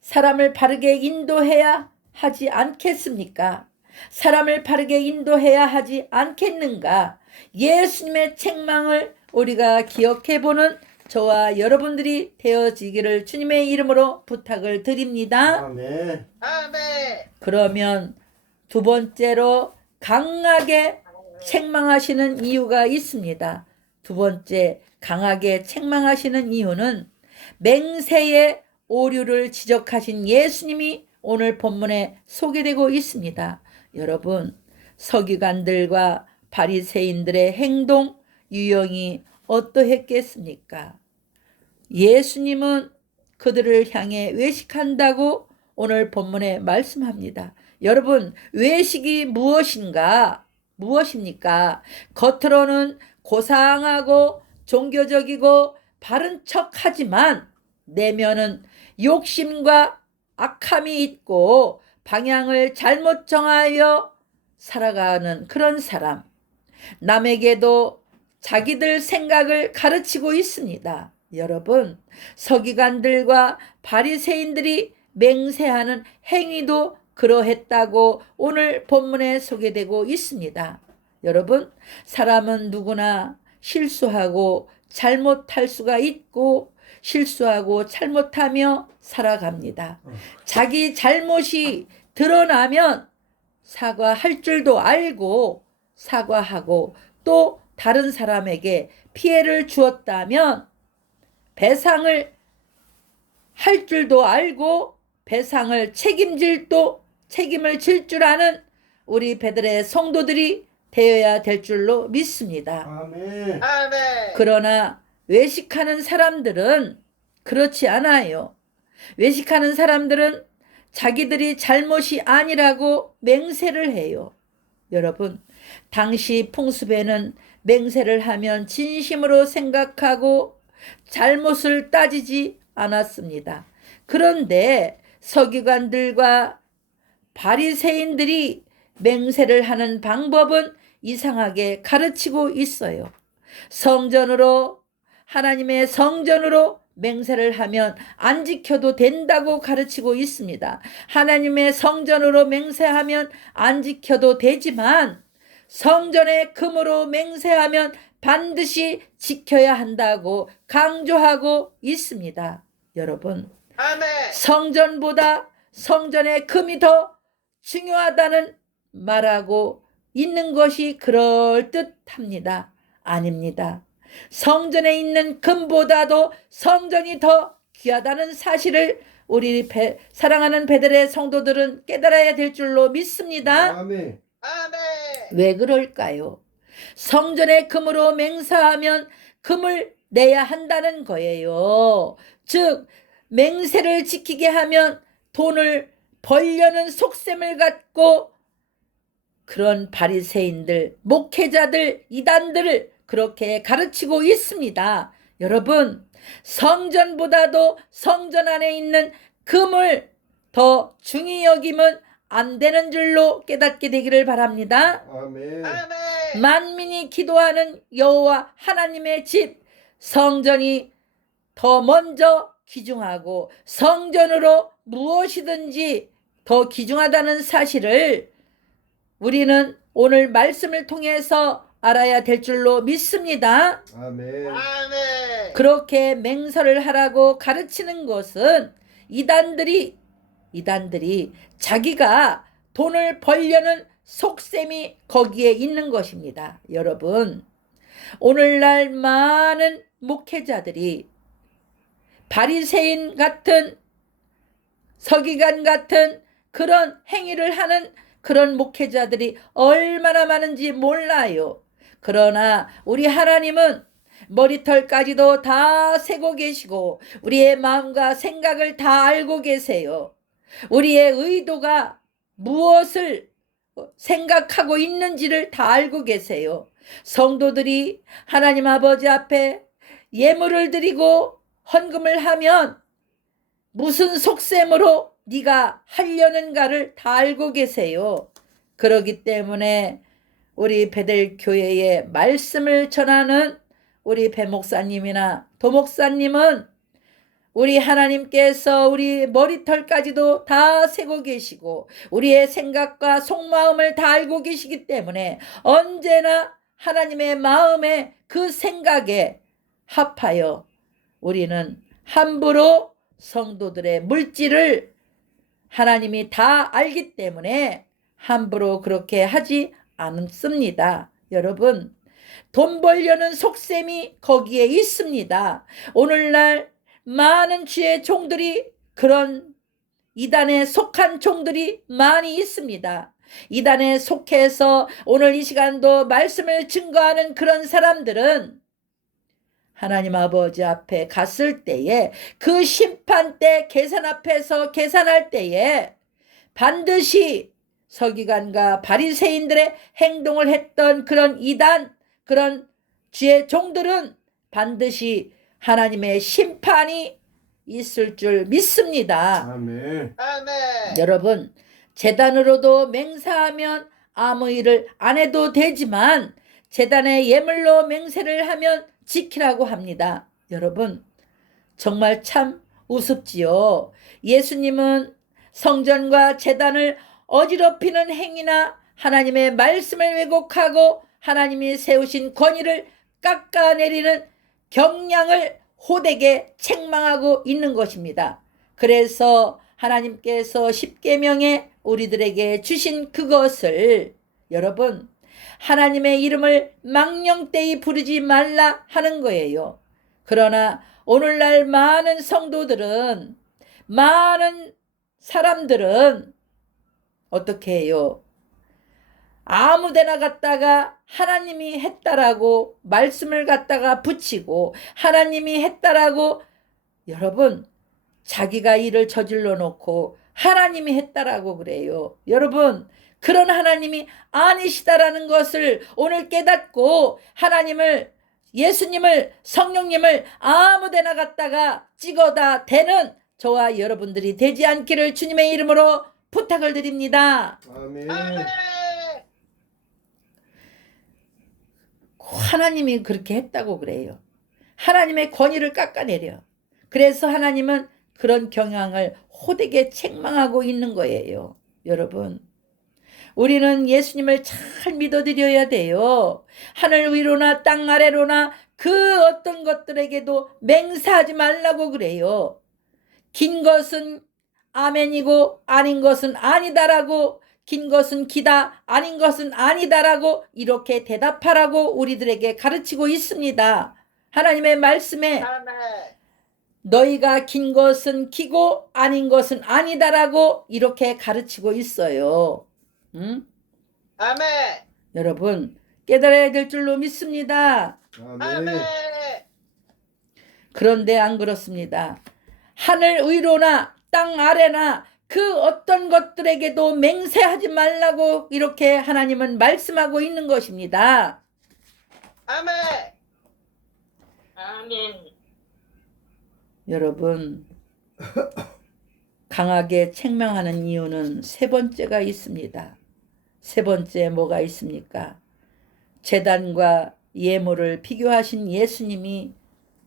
사람을 바르게 인도해야 하지 않겠습니까? 사람을 바르게 인도해야 하지 않겠는가? 예수님의 책망을 우리가 기억해보는 저와 여러분들이 되어지기를 주님의 이름으로 부탁을 드립니다. 아멘. 아멘. 그러면 2번째로 강하게 책망하시는 이유가 있습니다. 2번째 강하게 책망하시는 이유는 맹세의 오류를 지적하신 예수님이 오늘 본문에 소개되고 있습니다. 여러분, 서기관들과 바리새인들의 행동 유형이 어떠했겠습니까? 예수님은 그들을 향해 외식한다고 오늘 본문에 말씀합니다. 여러분, 외식이 무엇입니까? 겉으로는 고상하고 종교적이고 바른 척하지만 내면은 욕심과 악함이 있고 방향을 잘못 정하여 살아가는 그런 사람, 남에게도 자기들 생각을 가르치고 있습니다. 여러분, 서기관들과 바리새인들이 맹세하는 행위도 그러했다고 오늘 본문에 소개되고 있습니다. 여러분, 사람은 누구나 실수하고 잘못할 수가 있고 실수하고 잘못하며 살아갑니다. 자기 잘못이 드러나면 사과할 줄도 알고 사과하고 또 다른 사람에게 피해를 주었다면 배상을 할 줄도 알고 배상을 책임을 질 줄 아는 우리 베들레 성도들이 되어야 될 줄로 믿습니다. 아멘. 아멘. 그러나 외식하는 사람들은 그렇지 않아요. 외식하는 사람들은 자기들이 잘못이 아니라고 맹세를 해요. 여러분, 당시 풍습에는 맹세를 하면 진심으로 생각하고 잘못을 따지지 않았습니다. 그런데 서기관들과 바리새인들이 맹세를 하는 방법은 이상하게 가르치고 있어요. 하나님의 성전으로 맹세를 하면 안 지켜도 된다고 가르치고 있습니다. 하나님의 성전으로 맹세하면 안 지켜도 되지만 성전의 금으로 맹세하면 반드시 지켜야 한다고 강조하고 있습니다. 여러분, 아멘. 성전보다 성전의 금이 더 중요하다는 말하고 있는 것이 그럴듯합니다. 아닙니다. 성전에 있는 금보다도 성전이 더 귀하다는 사실을 우리 사랑하는 베들의 성도들은 깨달아야 될 줄로 믿습니다. 아멘. 아멘. 왜 그럴까요? 성전에 금으로 맹세하면 금을 내야 한다는 거예요. 즉 맹세를 지키게 하면 돈을 벌려는 속셈을 갖고 그런 바리새인들, 목회자들, 이단들을 그렇게 가르치고 있습니다. 여러분, 성전보다도 성전 안에 있는 금을 더 중히 여기면 안 되는 줄로 깨닫게 되기를 바랍니다. 아멘. 아멘. 만민이 기도하는 여호와 하나님의 집 성전이 더 먼저 귀중하고 성전으로 무엇이든지 더 귀중하다는 사실을 우리는 오늘 말씀을 통해서 알아야 될 줄로 믿습니다. 아멘. 아멘. 그렇게 맹설을 하라고 가르치는 것은 이단들이 자기가 돈을 벌려는 속셈이 거기에 있는 것입니다. 여러분, 오늘날 많은 목회자들이 바리새인 같은 서기관 같은 그런 행위를 하는 그런 목회자들이 얼마나 많은지 몰라요. 그러나 우리 하나님은 머리털까지도 다 세고 계시고 우리의 마음과 생각을 다 알고 계세요. 우리의 의도가 무엇을 생각하고 있는지를 다 알고 계세요. 성도들이 하나님 아버지 앞에 예물을 드리고 헌금을 하면 무슨 속셈으로 네가 하려는가를 다 알고 계세요. 그러기 때문에 우리 베델 교회의 말씀을 전하는 우리 배 목사님이나 도 목사님은 우리 하나님께서 우리 머리털까지도 다 세고 계시고 우리의 생각과 속마음을 다 알고 계시기 때문에 언제나 하나님의 마음에 그 생각에 합하여 우리는 함부로 성도들의 물질을 하나님이 다 알기 때문에 함부로 그렇게 하지 않습니다. 여러분, 돈 벌려는 속셈이 거기에 있습니다. 오늘날 많은 주의 종들이 그런 이단에 속한 종들이 많이 있습니다. 이단에 속해서 오늘 이 시간도 말씀을 증거하는 그런 사람들은 하나님 아버지 앞에 갔을 때에 그 심판 때 계산 앞에서 계산할 때에 반드시 서기관과 바리새인들의 행동을 했던 그런 이단, 그런 주의 종들은 반드시 하나님의 심판이 있을 줄 믿습니다. 아멘. 아멘. 여러분, 제단으로도 맹세하면 아무 일을 안 해도 되지만 제단의 예물로 맹세를 하면 지키라고 합니다. 여러분, 정말 참 우습지요. 예수님은 성전과 제단을 어지럽히는 행위나 하나님의 말씀을 왜곡하고 하나님이 세우신 권위를 깎아내리는 경향을 호되게 책망하고 있는 것입니다. 그래서 하나님께서 십계명에 우리들에게 주신 그것을 여러분, 하나님의 이름을 망령되이 부르지 말라 하는 거예요. 그러나 오늘날 많은 성도들은, 많은 사람들은 어떻게 해요? 아무데나 갔다가 하나님이 했다라고 말씀을 갖다가 붙이고 하나님이 했다라고 여러분 자기가 일을 저질러 놓고 하나님이 했다라고 그래요. 여러분, 그런 하나님이 아니시다라는 것을 오늘 깨닫고 하나님을, 예수님을, 성령님을 아무데나 갔다가 찍어다 대는 저와 여러분들이 되지 않기를 주님의 이름으로 부탁을 드립니다. 아멘. 아멘. 하나님이 그렇게 했다고 그래요. 하나님의 권위를 깎아내려. 그래서 하나님은 그런 경향을 호되게 책망하고 있는 거예요. 여러분, 우리는 예수님을 잘 믿어드려야 돼요. 하늘 위로나 땅 아래로나 그 어떤 것들에게도 맹세하지 말라고 그래요. 긴 것은 아멘이고 아닌 것은 아니다라고, 긴 것은 기다, 아닌 것은 아니다라고 이렇게 대답하라고 우리들에게 가르치고 있습니다. 하나님의 말씀에 아멘. 너희가 긴 것은 기고 아닌 것은 아니다라고 이렇게 가르치고 있어요. 응? 아멘. 여러분 깨달아야 될 줄로 믿습니다. 아멘. 그런데 안 그렇습니다. 하늘 위로나 땅 아래나 그 어떤 것들에게도 맹세하지 말라고 이렇게 하나님은 말씀하고 있는 것입니다. 아멘. 아멘. 여러분 강하게 책망하는 이유는 세 번째가 있습니다. 세 번째 뭐가 있습니까? 제단과 예물을 비교하신 예수님이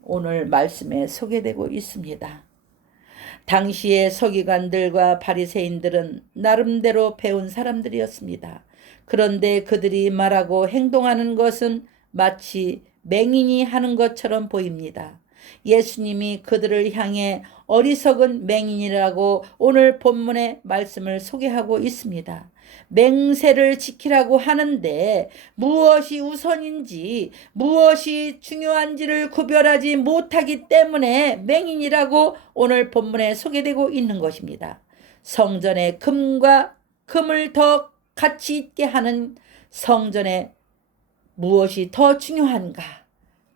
오늘 말씀에 소개되고 있습니다. 당시의 서기관들과 바리새인들은 나름대로 배운 사람들이었습니다. 그런데 그들이 말하고 행동하는 것은 마치 맹인이 하는 것처럼 보입니다. 예수님이 그들을 향해 어리석은 맹인이라고 오늘 본문의 말씀을 소개하고 있습니다. 맹세를 지키라고 하는데 무엇이 우선인지 무엇이 중요한지를 구별하지 못하기 때문에 맹인이라고 오늘 본문에 소개되고 있는 것입니다. 성전에 금과 금을 더 가치 있게 하는 성전에 무엇이 더 중요한가?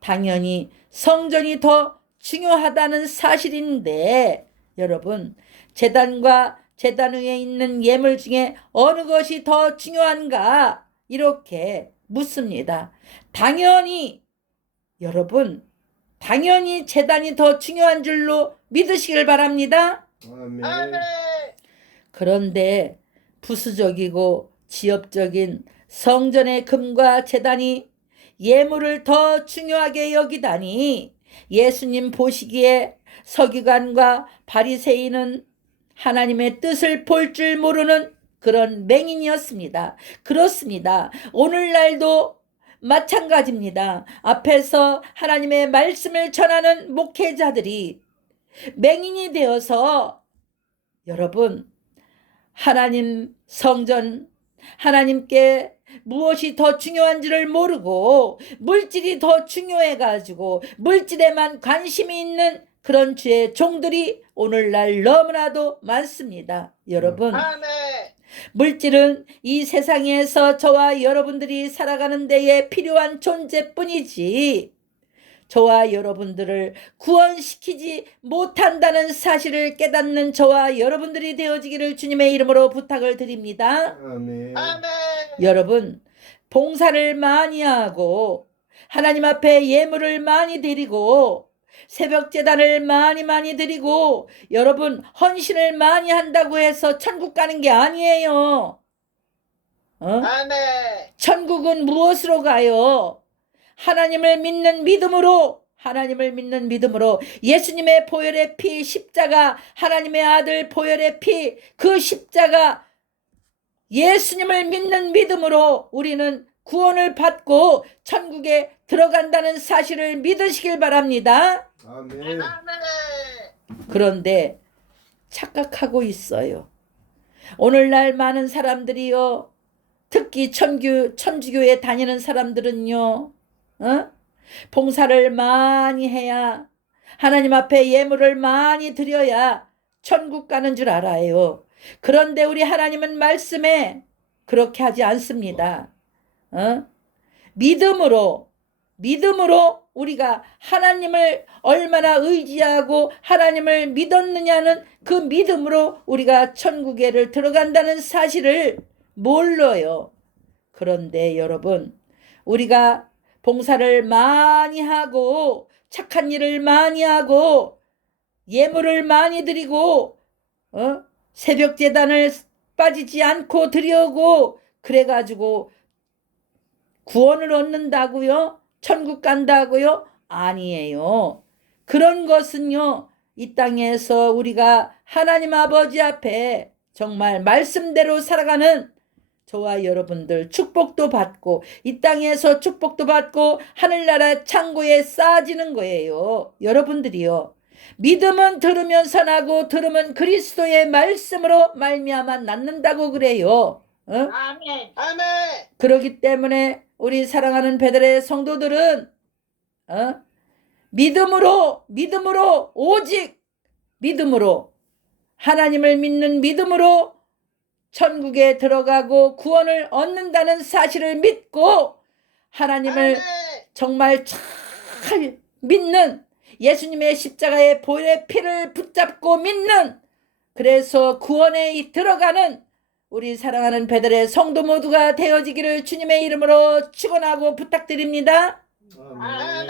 당연히 성전이 더 중요하다는 사실인데 여러분 제단과 제단 위에 있는 예물 중에 어느 것이 더 중요한가? 이렇게 묻습니다. 당연히 여러분 당연히 제단이 더 중요한 줄로 믿으시길 바랍니다. 아멘. 그런데 부수적이고 지엽적인 성전의 금과 제단이 예물을 더 중요하게 여기다니 예수님 보시기에 서기관과 바리새인은 하나님의 뜻을 볼 줄 모르는 그런 맹인이었습니다. 그렇습니다. 오늘날도 마찬가지입니다. 앞에서 하나님의 말씀을 전하는 목회자들이 맹인이 되어서 여러분 하나님 성전 하나님께 무엇이 더 중요한지를 모르고 물질이 더 중요해가지고 물질에만 관심이 있는 그런 주의 종들이 오늘날 너무나도 많습니다. 여러분 아멘. 물질은 이 세상에서 저와 여러분들이 살아가는 데에 필요한 존재뿐이지 저와 여러분들을 구원시키지 못한다는 사실을 깨닫는 저와 여러분들이 되어지기를 주님의 이름으로 부탁을 드립니다. 아멘. 여러분 봉사를 많이 하고 하나님 앞에 예물을 많이 드리고 새벽 제단을 많이 드리고 여러분 헌신을 많이 한다고 해서 천국 가는 게 아니에요. 아멘. 천국은 무엇으로 가요? 하나님을 믿는 믿음으로 예수님의 보혈의 피 십자가 하나님의 아들 보혈의 피 그 십자가 예수님을 믿는 믿음으로 우리는 구원을 받고 천국에 들어간다는 사실을 믿으시길 바랍니다. 아멘. 그런데 착각하고 있어요. 오늘날 많은 사람들이요. 특히 천주교에 다니는 사람들은요. 봉사를 많이 해야 하나님 앞에 예물을 많이 드려야 천국 가는 줄 알아요. 그런데 우리 하나님은 말씀에 그렇게 하지 않습니다. 믿음으로 우리가 하나님을 얼마나 의지하고 하나님을 믿었느냐는 그 믿음으로 우리가 천국에를 들어간다는 사실을 몰라요. 그런데 여러분 우리가 봉사를 많이 하고 착한 일을 많이 하고 예물을 많이 드리고 새벽 제단을 빠지지 않고 드려오고 그래가지고 구원을 얻는다고요? 천국 간다고요? 아니에요. 그런 것은요 이 땅에서 우리가 하나님 아버지 앞에 정말 말씀대로 살아가는 저와 여러분들 축복도 받고 이 땅에서 축복도 받고 하늘나라 창고에 쌓아지는 거예요. 여러분들이요. 믿음은 들으면서 나고 들으면 그리스도의 말씀으로 말미암아 낫는다고 그래요. 아멘. 아멘. 그렇기 때문에 우리 사랑하는 베들의 성도들은 믿음으로 오직 믿음으로 하나님을 믿는 믿음으로 천국에 들어가고 구원을 얻는다는 사실을 믿고 하나님을 아멘. 정말 잘 믿는 예수님의 십자가의 보혈의 피를 붙잡고 믿는 그래서 구원에 들어가는 우리 사랑하는 배들의 성도 모두가 되어지기를 주님의 이름으로 축원하고 부탁드립니다. 아멘.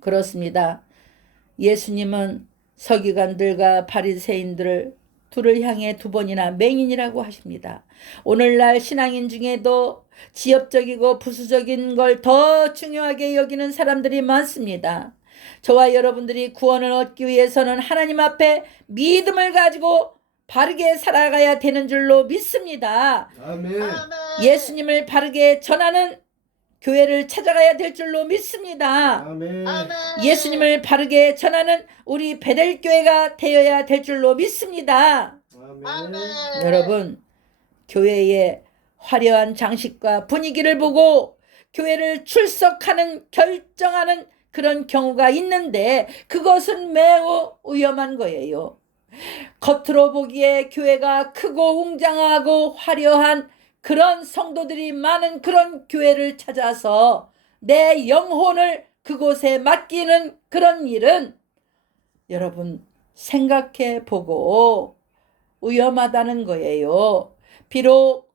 그렇습니다. 예수님은 서기관들과 바리새인들을 둘을 향해 두 번이나 맹인이라고 하십니다. 오늘날 신앙인 중에도 지엽적이고 부수적인 걸 더 중요하게 여기는 사람들이 많습니다. 저와 여러분들이 구원을 얻기 위해서는 하나님 앞에 믿음을 가지고 바르게 살아가야 되는 줄로 믿습니다. 아멘. 예수님을 바르게 전하는 교회를 찾아가야 될 줄로 믿습니다. 아멘. 예수님을 바르게 전하는 우리 베델교회가 되어야 될 줄로 믿습니다. 아멘. 여러분, 교회의 화려한 장식과 분위기를 보고 교회를 출석하는 결정하는 그런 경우가 있는데 그것은 매우 위험한 거예요. 겉으로 보기에 교회가 크고 웅장하고 화려한 그런 성도들이 많은 그런 교회를 찾아서 내 영혼을 그곳에 맡기는 그런 일은 여러분 생각해 보고 위험하다는 거예요. 비록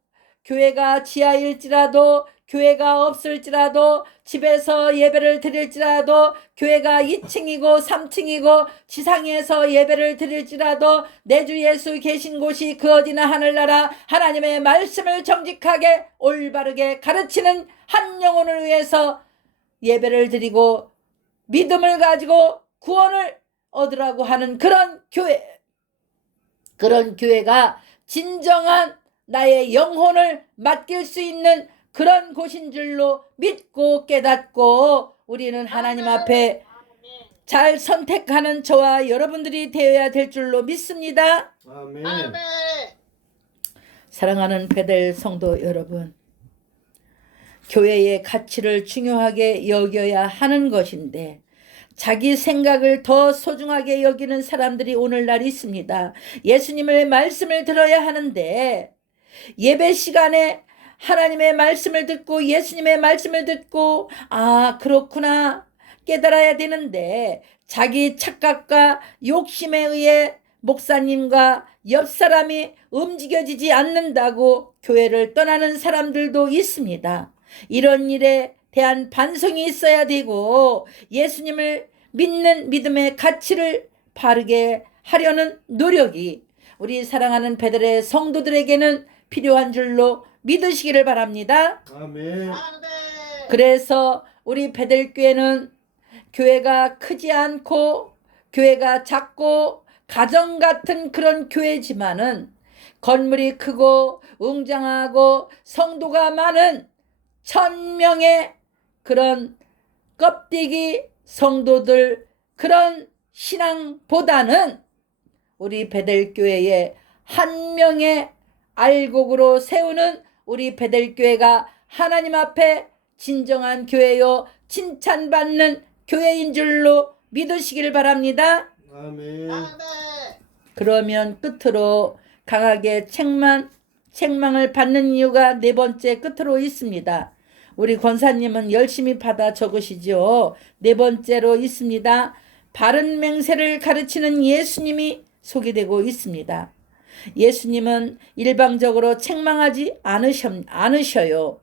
교회가 지하일지라도 교회가 없을지라도 집에서 예배를 드릴지라도 교회가 2층이고 3층이고 지상에서 예배를 드릴지라도 내 주 예수 계신 곳이 그 어디나 하늘나라 하나님의 말씀을 정직하게 올바르게 가르치는 한 영혼을 위해서 예배를 드리고 믿음을 가지고 구원을 얻으라고 하는 그런 교회가 진정한 나의 영혼을 맡길 수 있는 그런 곳인 줄로 믿고 깨닫고 우리는 하나님 앞에 잘 선택하는 저와 여러분들이 되어야 될 줄로 믿습니다. 아멘. 사랑하는 베델 성도 여러분, 교회의 가치를 중요하게 여겨야 하는 것인데 자기 생각을 더 소중하게 여기는 사람들이 오늘날 있습니다. 예수님의 말씀을 들어야 하는데 예배 시간에 하나님의 말씀을 듣고 예수님의 말씀을 듣고 그렇구나 깨달아야 되는데 자기 착각과 욕심에 의해 목사님과 옆 사람이 움직여지지 않는다고 교회를 떠나는 사람들도 있습니다. 이런 일에 대한 반성이 있어야 되고 예수님을 믿는 믿음의 가치를 바르게 하려는 노력이 우리 사랑하는 베델의 성도들에게는 필요한 줄로 믿으시기를 바랍니다. 아멘. 그래서 우리 베델교회는 교회가 크지 않고 교회가 작고 가정 같은 그런 교회지만은 건물이 크고 웅장하고 성도가 많은 1000명의 그런 껍데기 성도들 그런 신앙보다는 우리 베델교회의 한 명의 알곡으로 세우는 우리 베델교회가 하나님 앞에 진정한 교회요 칭찬받는 교회인 줄로 믿으시길 바랍니다. 아멘. 그러면 끝으로 강하게 책망을 받는 이유가 네 번째 끝으로 있습니다. 우리 권사님은 열심히 받아 적으시죠. 네 번째로 있습니다. 바른 맹세를 가르치는 예수님이 소개되고 있습니다. 예수님은 일방적으로 책망하지 않으셔요.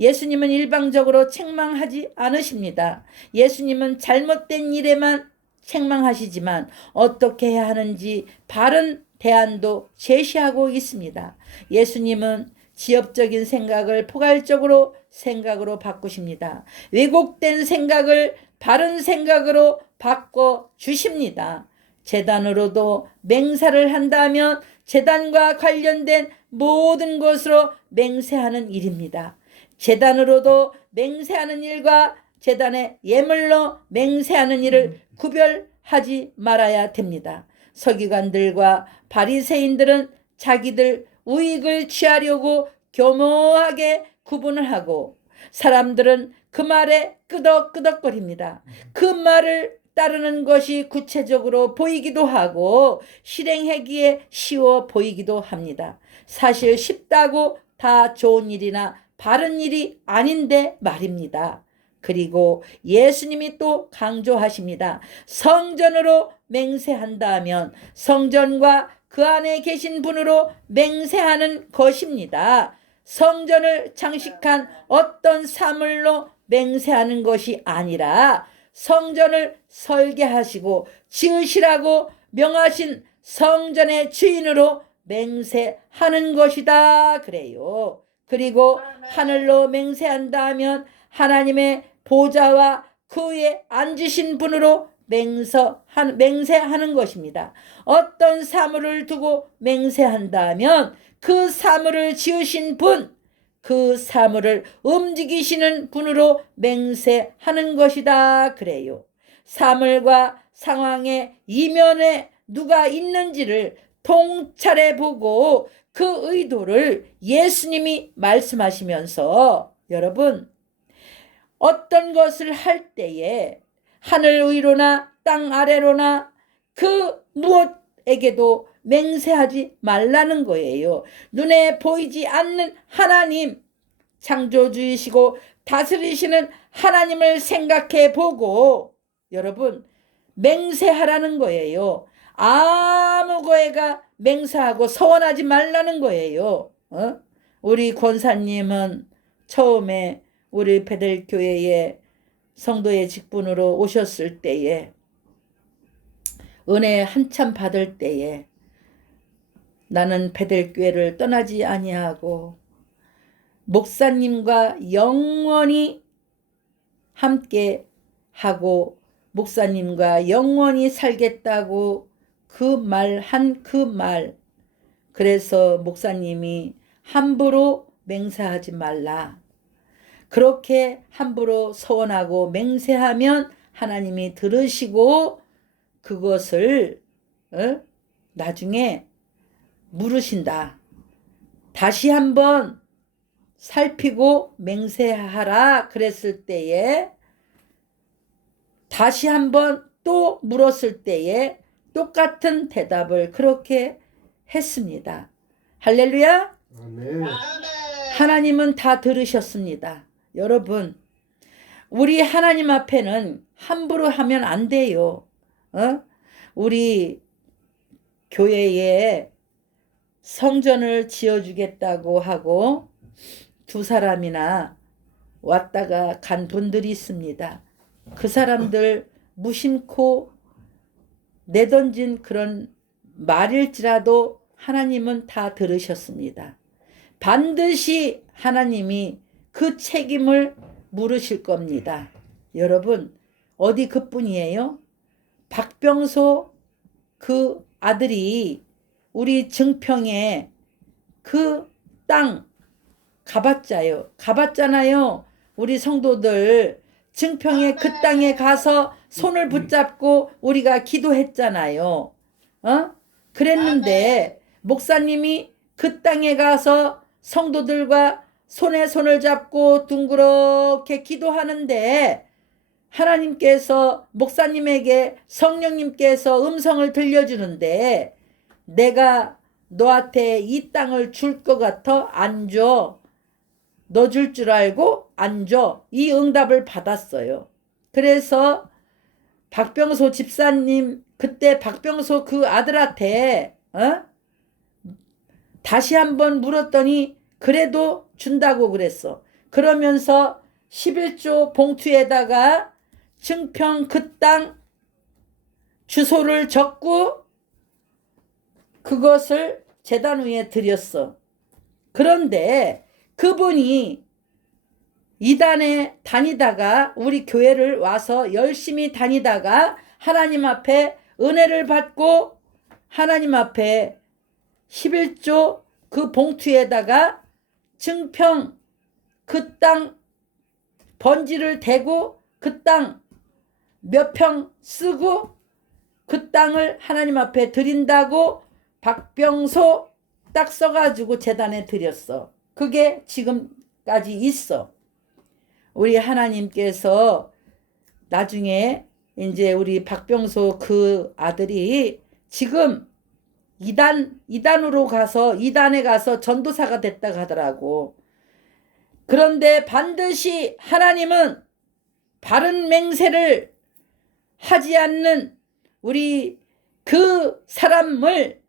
예수님은 일방적으로 책망하지 않으십니다. 예수님은 잘못된 일에만 책망하시지만 어떻게 해야 하는지 바른 대안도 제시하고 있습니다. 예수님은 지엽적인 생각을 포괄적으로 생각으로 바꾸십니다. 왜곡된 생각을 바른 생각으로 바꿔 주십니다. 제단으로도 맹세를 한다면 제단과 관련된 모든 것으로 맹세하는 일입니다. 제단으로도 맹세하는 일과 제단의 예물로 맹세하는 일을 구별하지 말아야 됩니다. 서기관들과 바리새인들은 자기들 우익을 취하려고 교묘하게 구분을 하고 사람들은 그 말에 끄덕끄덕거립니다. 그 말을 따르는 것이 구체적으로 보이기도 하고 실행하기에 쉬워 보이기도 합니다. 사실 쉽다고 다 좋은 일이나 바른 일이 아닌데 말입니다. 그리고 예수님이 또 강조하십니다. 성전으로 맹세한다면 성전과 그 안에 계신 분으로 맹세하는 것입니다. 성전을 장식한 어떤 사물로 맹세하는 것이 아니라 성전을 설계하시고 지으시라고 명하신 성전의 주인으로 맹세하는 것이다 그래요. 그리고 하늘로 맹세한다면 하나님의 보좌와 그 위에 앉으신 분으로 맹세하는 것입니다. 어떤 사물을 두고 맹세한다면 그 사물을 지으신 분, 그 사물을 움직이시는 분으로 맹세하는 것이다 그래요. 사물과 상황의 이면에 누가 있는지를 통찰해 보고 그 의도를 예수님이 말씀하시면서 여러분 어떤 것을 할 때에 하늘 위로나 땅 아래로나 그 무엇에게도 맹세하지 말라는 거예요. 눈에 보이지 않는 하나님, 창조주이시고 다스리시는 하나님을 생각해 보고 여러분 맹세하라는 거예요. 아무 거에가 맹세하고 서원하지 말라는 거예요. 우리 권사님은 처음에 우리 베델교회에 성도의 직분으로 오셨을 때에 은혜 한참 받을 때에 나는 베델교회를 떠나지 아니하고 목사님과 영원히 함께 하고 목사님과 영원히 살겠다고 그 말 그래서 목사님이 함부로 맹세하지 말라. 그렇게 함부로 서원하고 맹세하면 하나님이 들으시고 그것을 나중에 물으신다. 다시 한번 살피고 맹세하라 그랬을 때에 다시 한번 또 물었을 때에 똑같은 대답을 그렇게 했습니다. 할렐루야. 아멘. 하나님은 다 들으셨습니다. 여러분 우리 하나님 앞에는 함부로 하면 안 돼요. 우리 교회에 성전을 지어주겠다고 하고 두 사람이나 왔다가 간 분들이 있습니다. 그 사람들 무심코 내던진 그런 말일지라도 하나님은 다 들으셨습니다. 반드시 하나님이 그 책임을 물으실 겁니다. 여러분 어디 그뿐이에요? 박병소 그 아들이 우리 증평에 그 땅 가봤잖아요. 우리 성도들 증평에 그 땅에 가서 손을 붙잡고 우리가 기도했잖아요. 그랬는데 목사님이 그 땅에 가서 성도들과 손에 손을 잡고 둥그렇게 기도하는데 하나님께서 목사님에게 성령님께서 음성을 들려주는데 내가 너한테 이 땅을 줄 것 같아? 안 줘. 너 줄 줄 알고 안 줘. 이 응답을 받았어요. 그래서 박병소 집사님 그때 박병소 그 아들한테 다시 한번 물었더니 그래도 준다고 그랬어. 그러면서 11조 봉투에다가 증평 그 땅 주소를 적고 그것을 제단 위에 드렸어. 그런데 그분이 이단에 다니다가 우리 교회를 와서 열심히 다니다가 하나님 앞에 은혜를 받고 하나님 앞에 11조 그 봉투에다가 증평 그 땅 번지를 대고 그 땅 몇 평 쓰고 그 땅을 하나님 앞에 드린다고 박병소 딱 써가지고 제단에 드렸어. 그게 지금까지 있어. 우리 하나님께서 나중에 이제 우리 박병소 그 아들이 지금 이단으로 가서 이단에 가서 전도사가 됐다고 하더라고. 그런데 반드시 하나님은 바른 맹세를 하지 않는 우리 그 사람을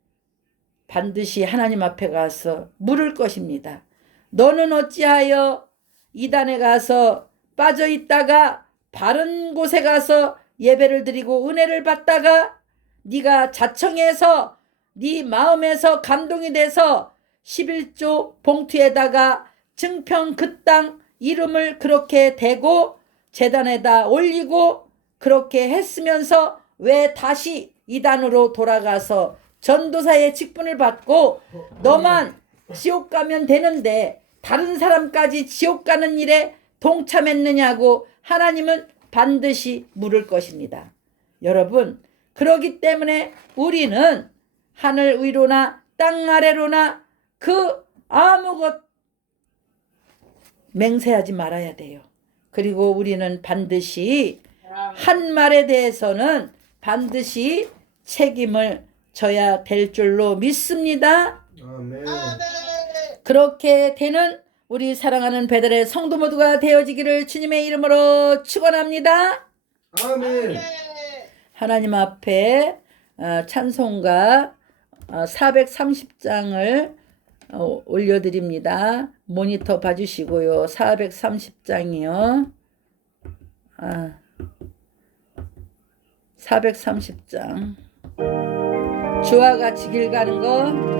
반드시 하나님 앞에 가서 물을 것입니다. 너는 어찌하여 이단에 가서 빠져 있다가 바른 곳에 가서 예배를 드리고 은혜를 받다가 네가 자청해서 네 마음에서 감동이 돼서 11조 봉투에다가 증평 그 땅 이름을 그렇게 대고 제단에다 올리고 그렇게 했으면서 왜 다시 이단으로 돌아가서 전도사의 직분을 받고 너만 지옥 가면 되는데 다른 사람까지 지옥 가는 일에 동참했느냐고 하나님은 반드시 물을 것입니다. 여러분, 그러기 때문에 우리는 하늘 위로나 땅 아래로나 그 아무것 맹세하지 말아야 돼요. 그리고 우리는 반드시 한 말에 대해서는 반드시 책임을 져야 될 줄로 믿습니다. 아멘. 그렇게 되는 우리 사랑하는 베들의 성도 모두가 되어지기를 주님의 이름으로 축원합니다. 아멘. 하나님 앞에 찬송가 430장을 올려드립니다. 모니터 봐주시고요. 430장이요. 430장. 주와 같이 길 가는 거.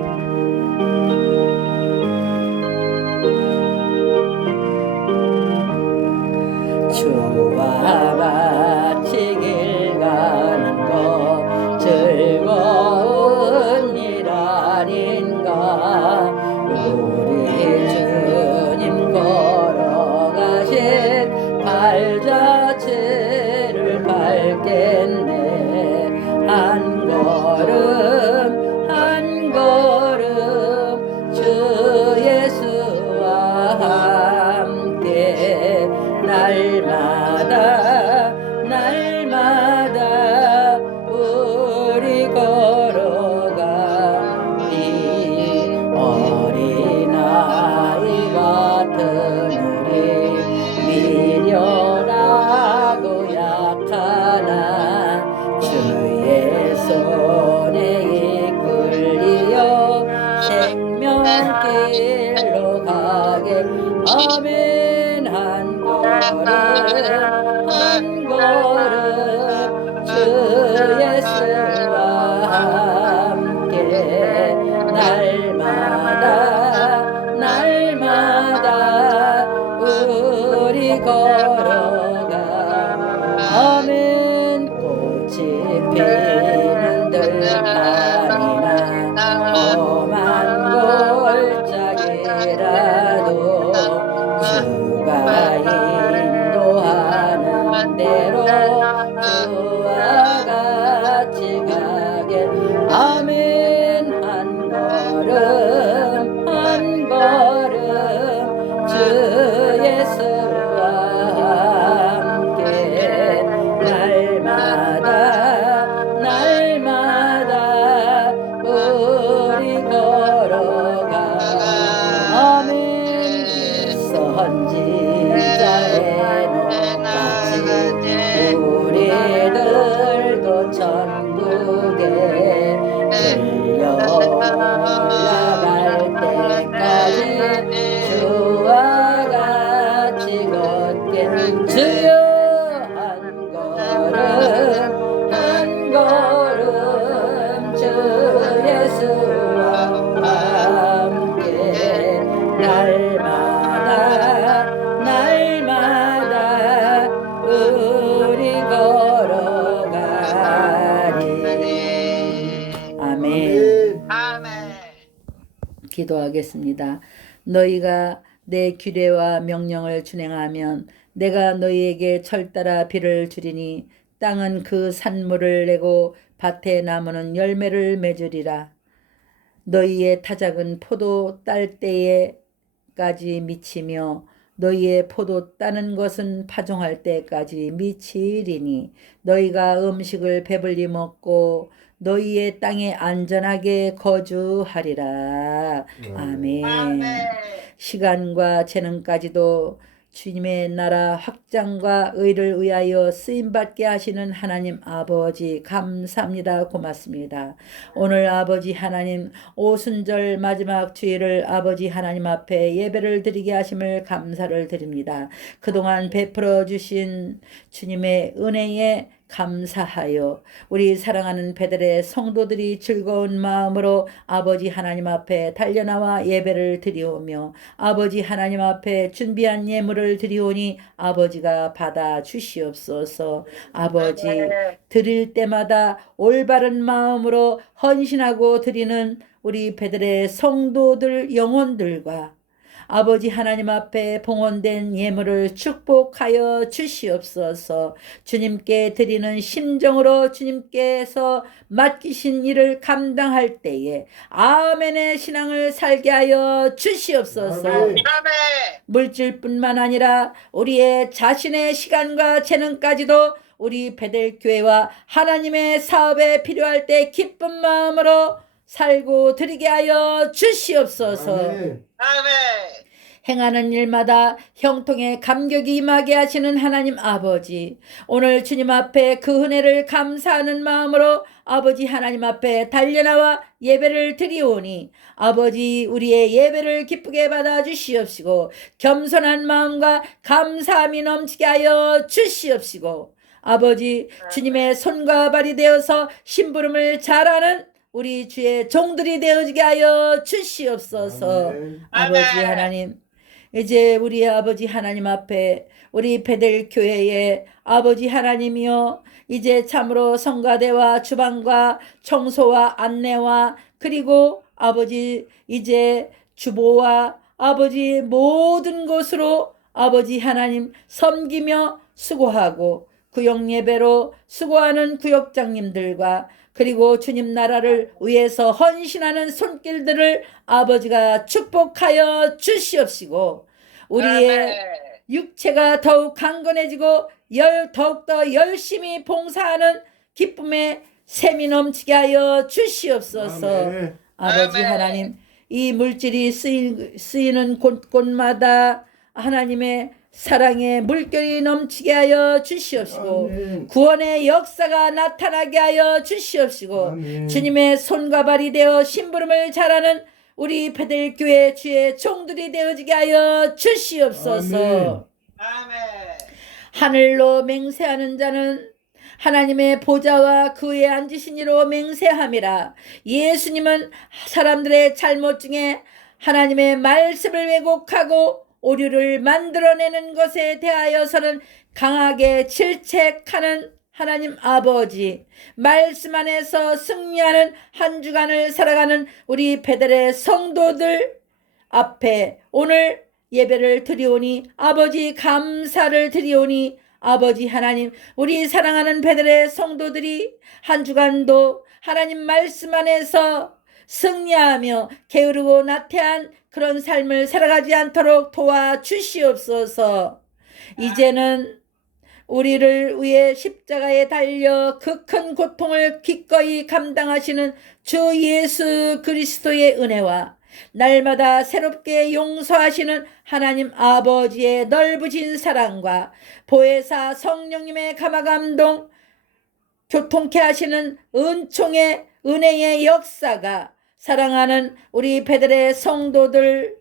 주와 같이 길 가는 거 즐거운 일 아닌가. 우리 주님 걸어가신 발자취를 밟겠네. 한 걸음 한 걸음 주 예수와 함께 날마다 날마다 우리 걸어가니 어린아이 같은 우리 미련하고 약하나 주의 손에 이끌리어 생명길로 가게. 아멘. 한 걸음 한 걸음 주 예수와 함께 날마다 날마다 우리 걸어가. 아멘. 꽃이 피는 들판이나 험한 골짜기라도 주가 인도하는 대로 주와 같이 가게. 아멘. 한 걸음 한 걸음 주 예수와 함께 날마다 날마다 우리 걸어가. 아멘. 선지자의 녹같이 우리들도 천국에 들려나갈 때까지 주와 같이 걷게. 주여 한 걸음 한 걸음 주 예수와 함께 날마다 날마다 우리 걸어가리. 아멘. 기도하겠습니다. 너희가 내 규례와 명령을 준행하면 내가 너희에게 철따라 비를 주리니 땅은 그 산물을 내고 밭의 나무는 열매를 맺으리라. 너희의 타작은 포도 딸 때에까지 미치며 너희의 포도 따는 것은 파종할 때까지 미치리니 너희가 음식을 배불리 먹고 너희의 땅에 안전하게 거주하리라. 아멘. 아멘. 시간과 재능까지도 주님의 나라 확장과 의를 위하여 쓰임받게 하시는 하나님 아버지 감사합니다. 고맙습니다. 오늘 아버지 하나님 오순절 마지막 주일을 아버지 하나님 앞에 예배를 드리게 하심을 감사를 드립니다. 그동안 베풀어 주신 주님의 은혜에 감사하여 우리 사랑하는 배들의 성도들이 즐거운 마음으로 아버지 하나님 앞에 달려나와 예배를 드리오며 아버지 하나님 앞에 준비한 예물을 드리오니 아버지가 받아 주시옵소서. 아버지 드릴 때마다 올바른 마음으로 헌신하고 드리는 우리 배들의 성도들 영혼들과 아버지 하나님 앞에 봉헌된 예물을 축복하여 주시옵소서. 주님께 드리는 심정으로 주님께서 맡기신 일을 감당할 때에 아멘의 신앙을 살게 하여 주시옵소서. 아멘. 물질뿐만 아니라 우리의 자신의 시간과 재능까지도 우리 베델교회와 하나님의 사업에 필요할 때 기쁜 마음으로 살고 드리게 하여 주시옵소서. 아멘. 행하는 일마다 형통의 감격이 임하게 하시는 하나님 아버지, 오늘 주님 앞에 그 은혜를 감사하는 마음으로 아버지 하나님 앞에 달려나와 예배를 드리오니 아버지 우리의 예배를 기쁘게 받아 주시옵시고 겸손한 마음과 감사함이 넘치게 하여 주시옵시고 아버지 주님의 손과 발이 되어서 심부름을 잘하는 우리 주의 종들이 되어지게 하여 주시옵소서. 아멘. 아버지 하나님, 이제 우리 아버지 하나님 앞에 우리 베델 교회의 아버지 하나님이여 이제 참으로 성가대와 주방과 청소와 안내와 그리고 아버지 이제 주보와 아버지 모든 것으로 아버지 하나님 섬기며 수고하고 구역 예배로 수고하는 구역장님들과 그리고 주님 나라를 위해서 헌신하는 손길들을 아버지가 축복하여 주시옵시고 우리의 육체가 더욱 강건해지고 더욱더 열심히 봉사하는 기쁨의 샘이 넘치게 하여 주시옵소서. 아멘. 아버지 아멘. 하나님 이 물질이 쓰이는 곳곳마다 하나님의 사랑의 물결이 넘치게 하여 주시옵시고 아멘. 구원의 역사가 나타나게 하여 주시옵시고 아멘. 주님의 손과 발이 되어 심부름을 잘하는 우리 베델교회 주의 종들이 되어지게 하여 주시옵소서. 하늘로 맹세하는 자는 하나님의 보좌와 그에 앉으신 이로 맹세함이라. 예수님은 사람들의 잘못 중에 하나님의 말씀을 왜곡하고 오류를 만들어내는 것에 대하여서는 강하게 질책하는 하나님 아버지, 말씀 안에서 승리하는 한 주간을 살아가는 우리 베델의 성도들 앞에 오늘 예배를 드리오니 아버지 감사를 드리오니 아버지 하나님 우리 사랑하는 베델의 성도들이 한 주간도 하나님 말씀 안에서 승리하며 게으르고 나태한 그런 삶을 살아가지 않도록 도와주시옵소서. 이제는 우리를 위해 십자가에 달려 그 큰 고통을 기꺼이 감당하시는 주 예수 그리스도의 은혜와 날마다 새롭게 용서하시는 하나님 아버지의 넓으신 사랑과 보혜사 성령님의 감화감동 교통케 하시는 은총의 은혜의 역사가 사랑하는 우리 베델의 성도들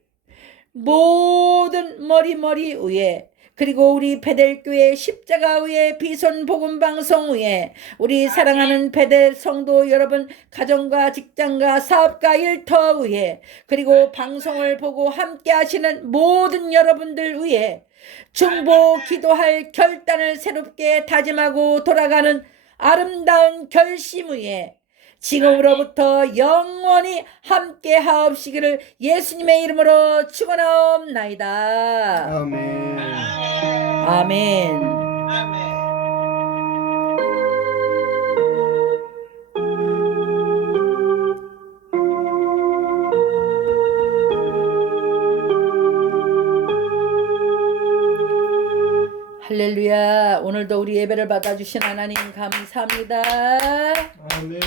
모든 머리 위에 그리고 우리 베델교회 십자가 위에 비손 복음 방송 위에 우리 사랑하는 베델 성도 여러분 가정과 직장과 사업과 일터 위에 그리고 방송을 보고 함께 하시는 모든 여러분들 위에 중보 기도할 결단을 새롭게 다짐하고 돌아가는 아름다운 결심 위에 지금으로부터 영원히 함께 하옵시기를 예수님의 이름으로 축원하옵나이다. 아멘. 아멘. 할렐루야. 오늘도 우리 예배를 받아주신 하나님 감사합니다. 아멘.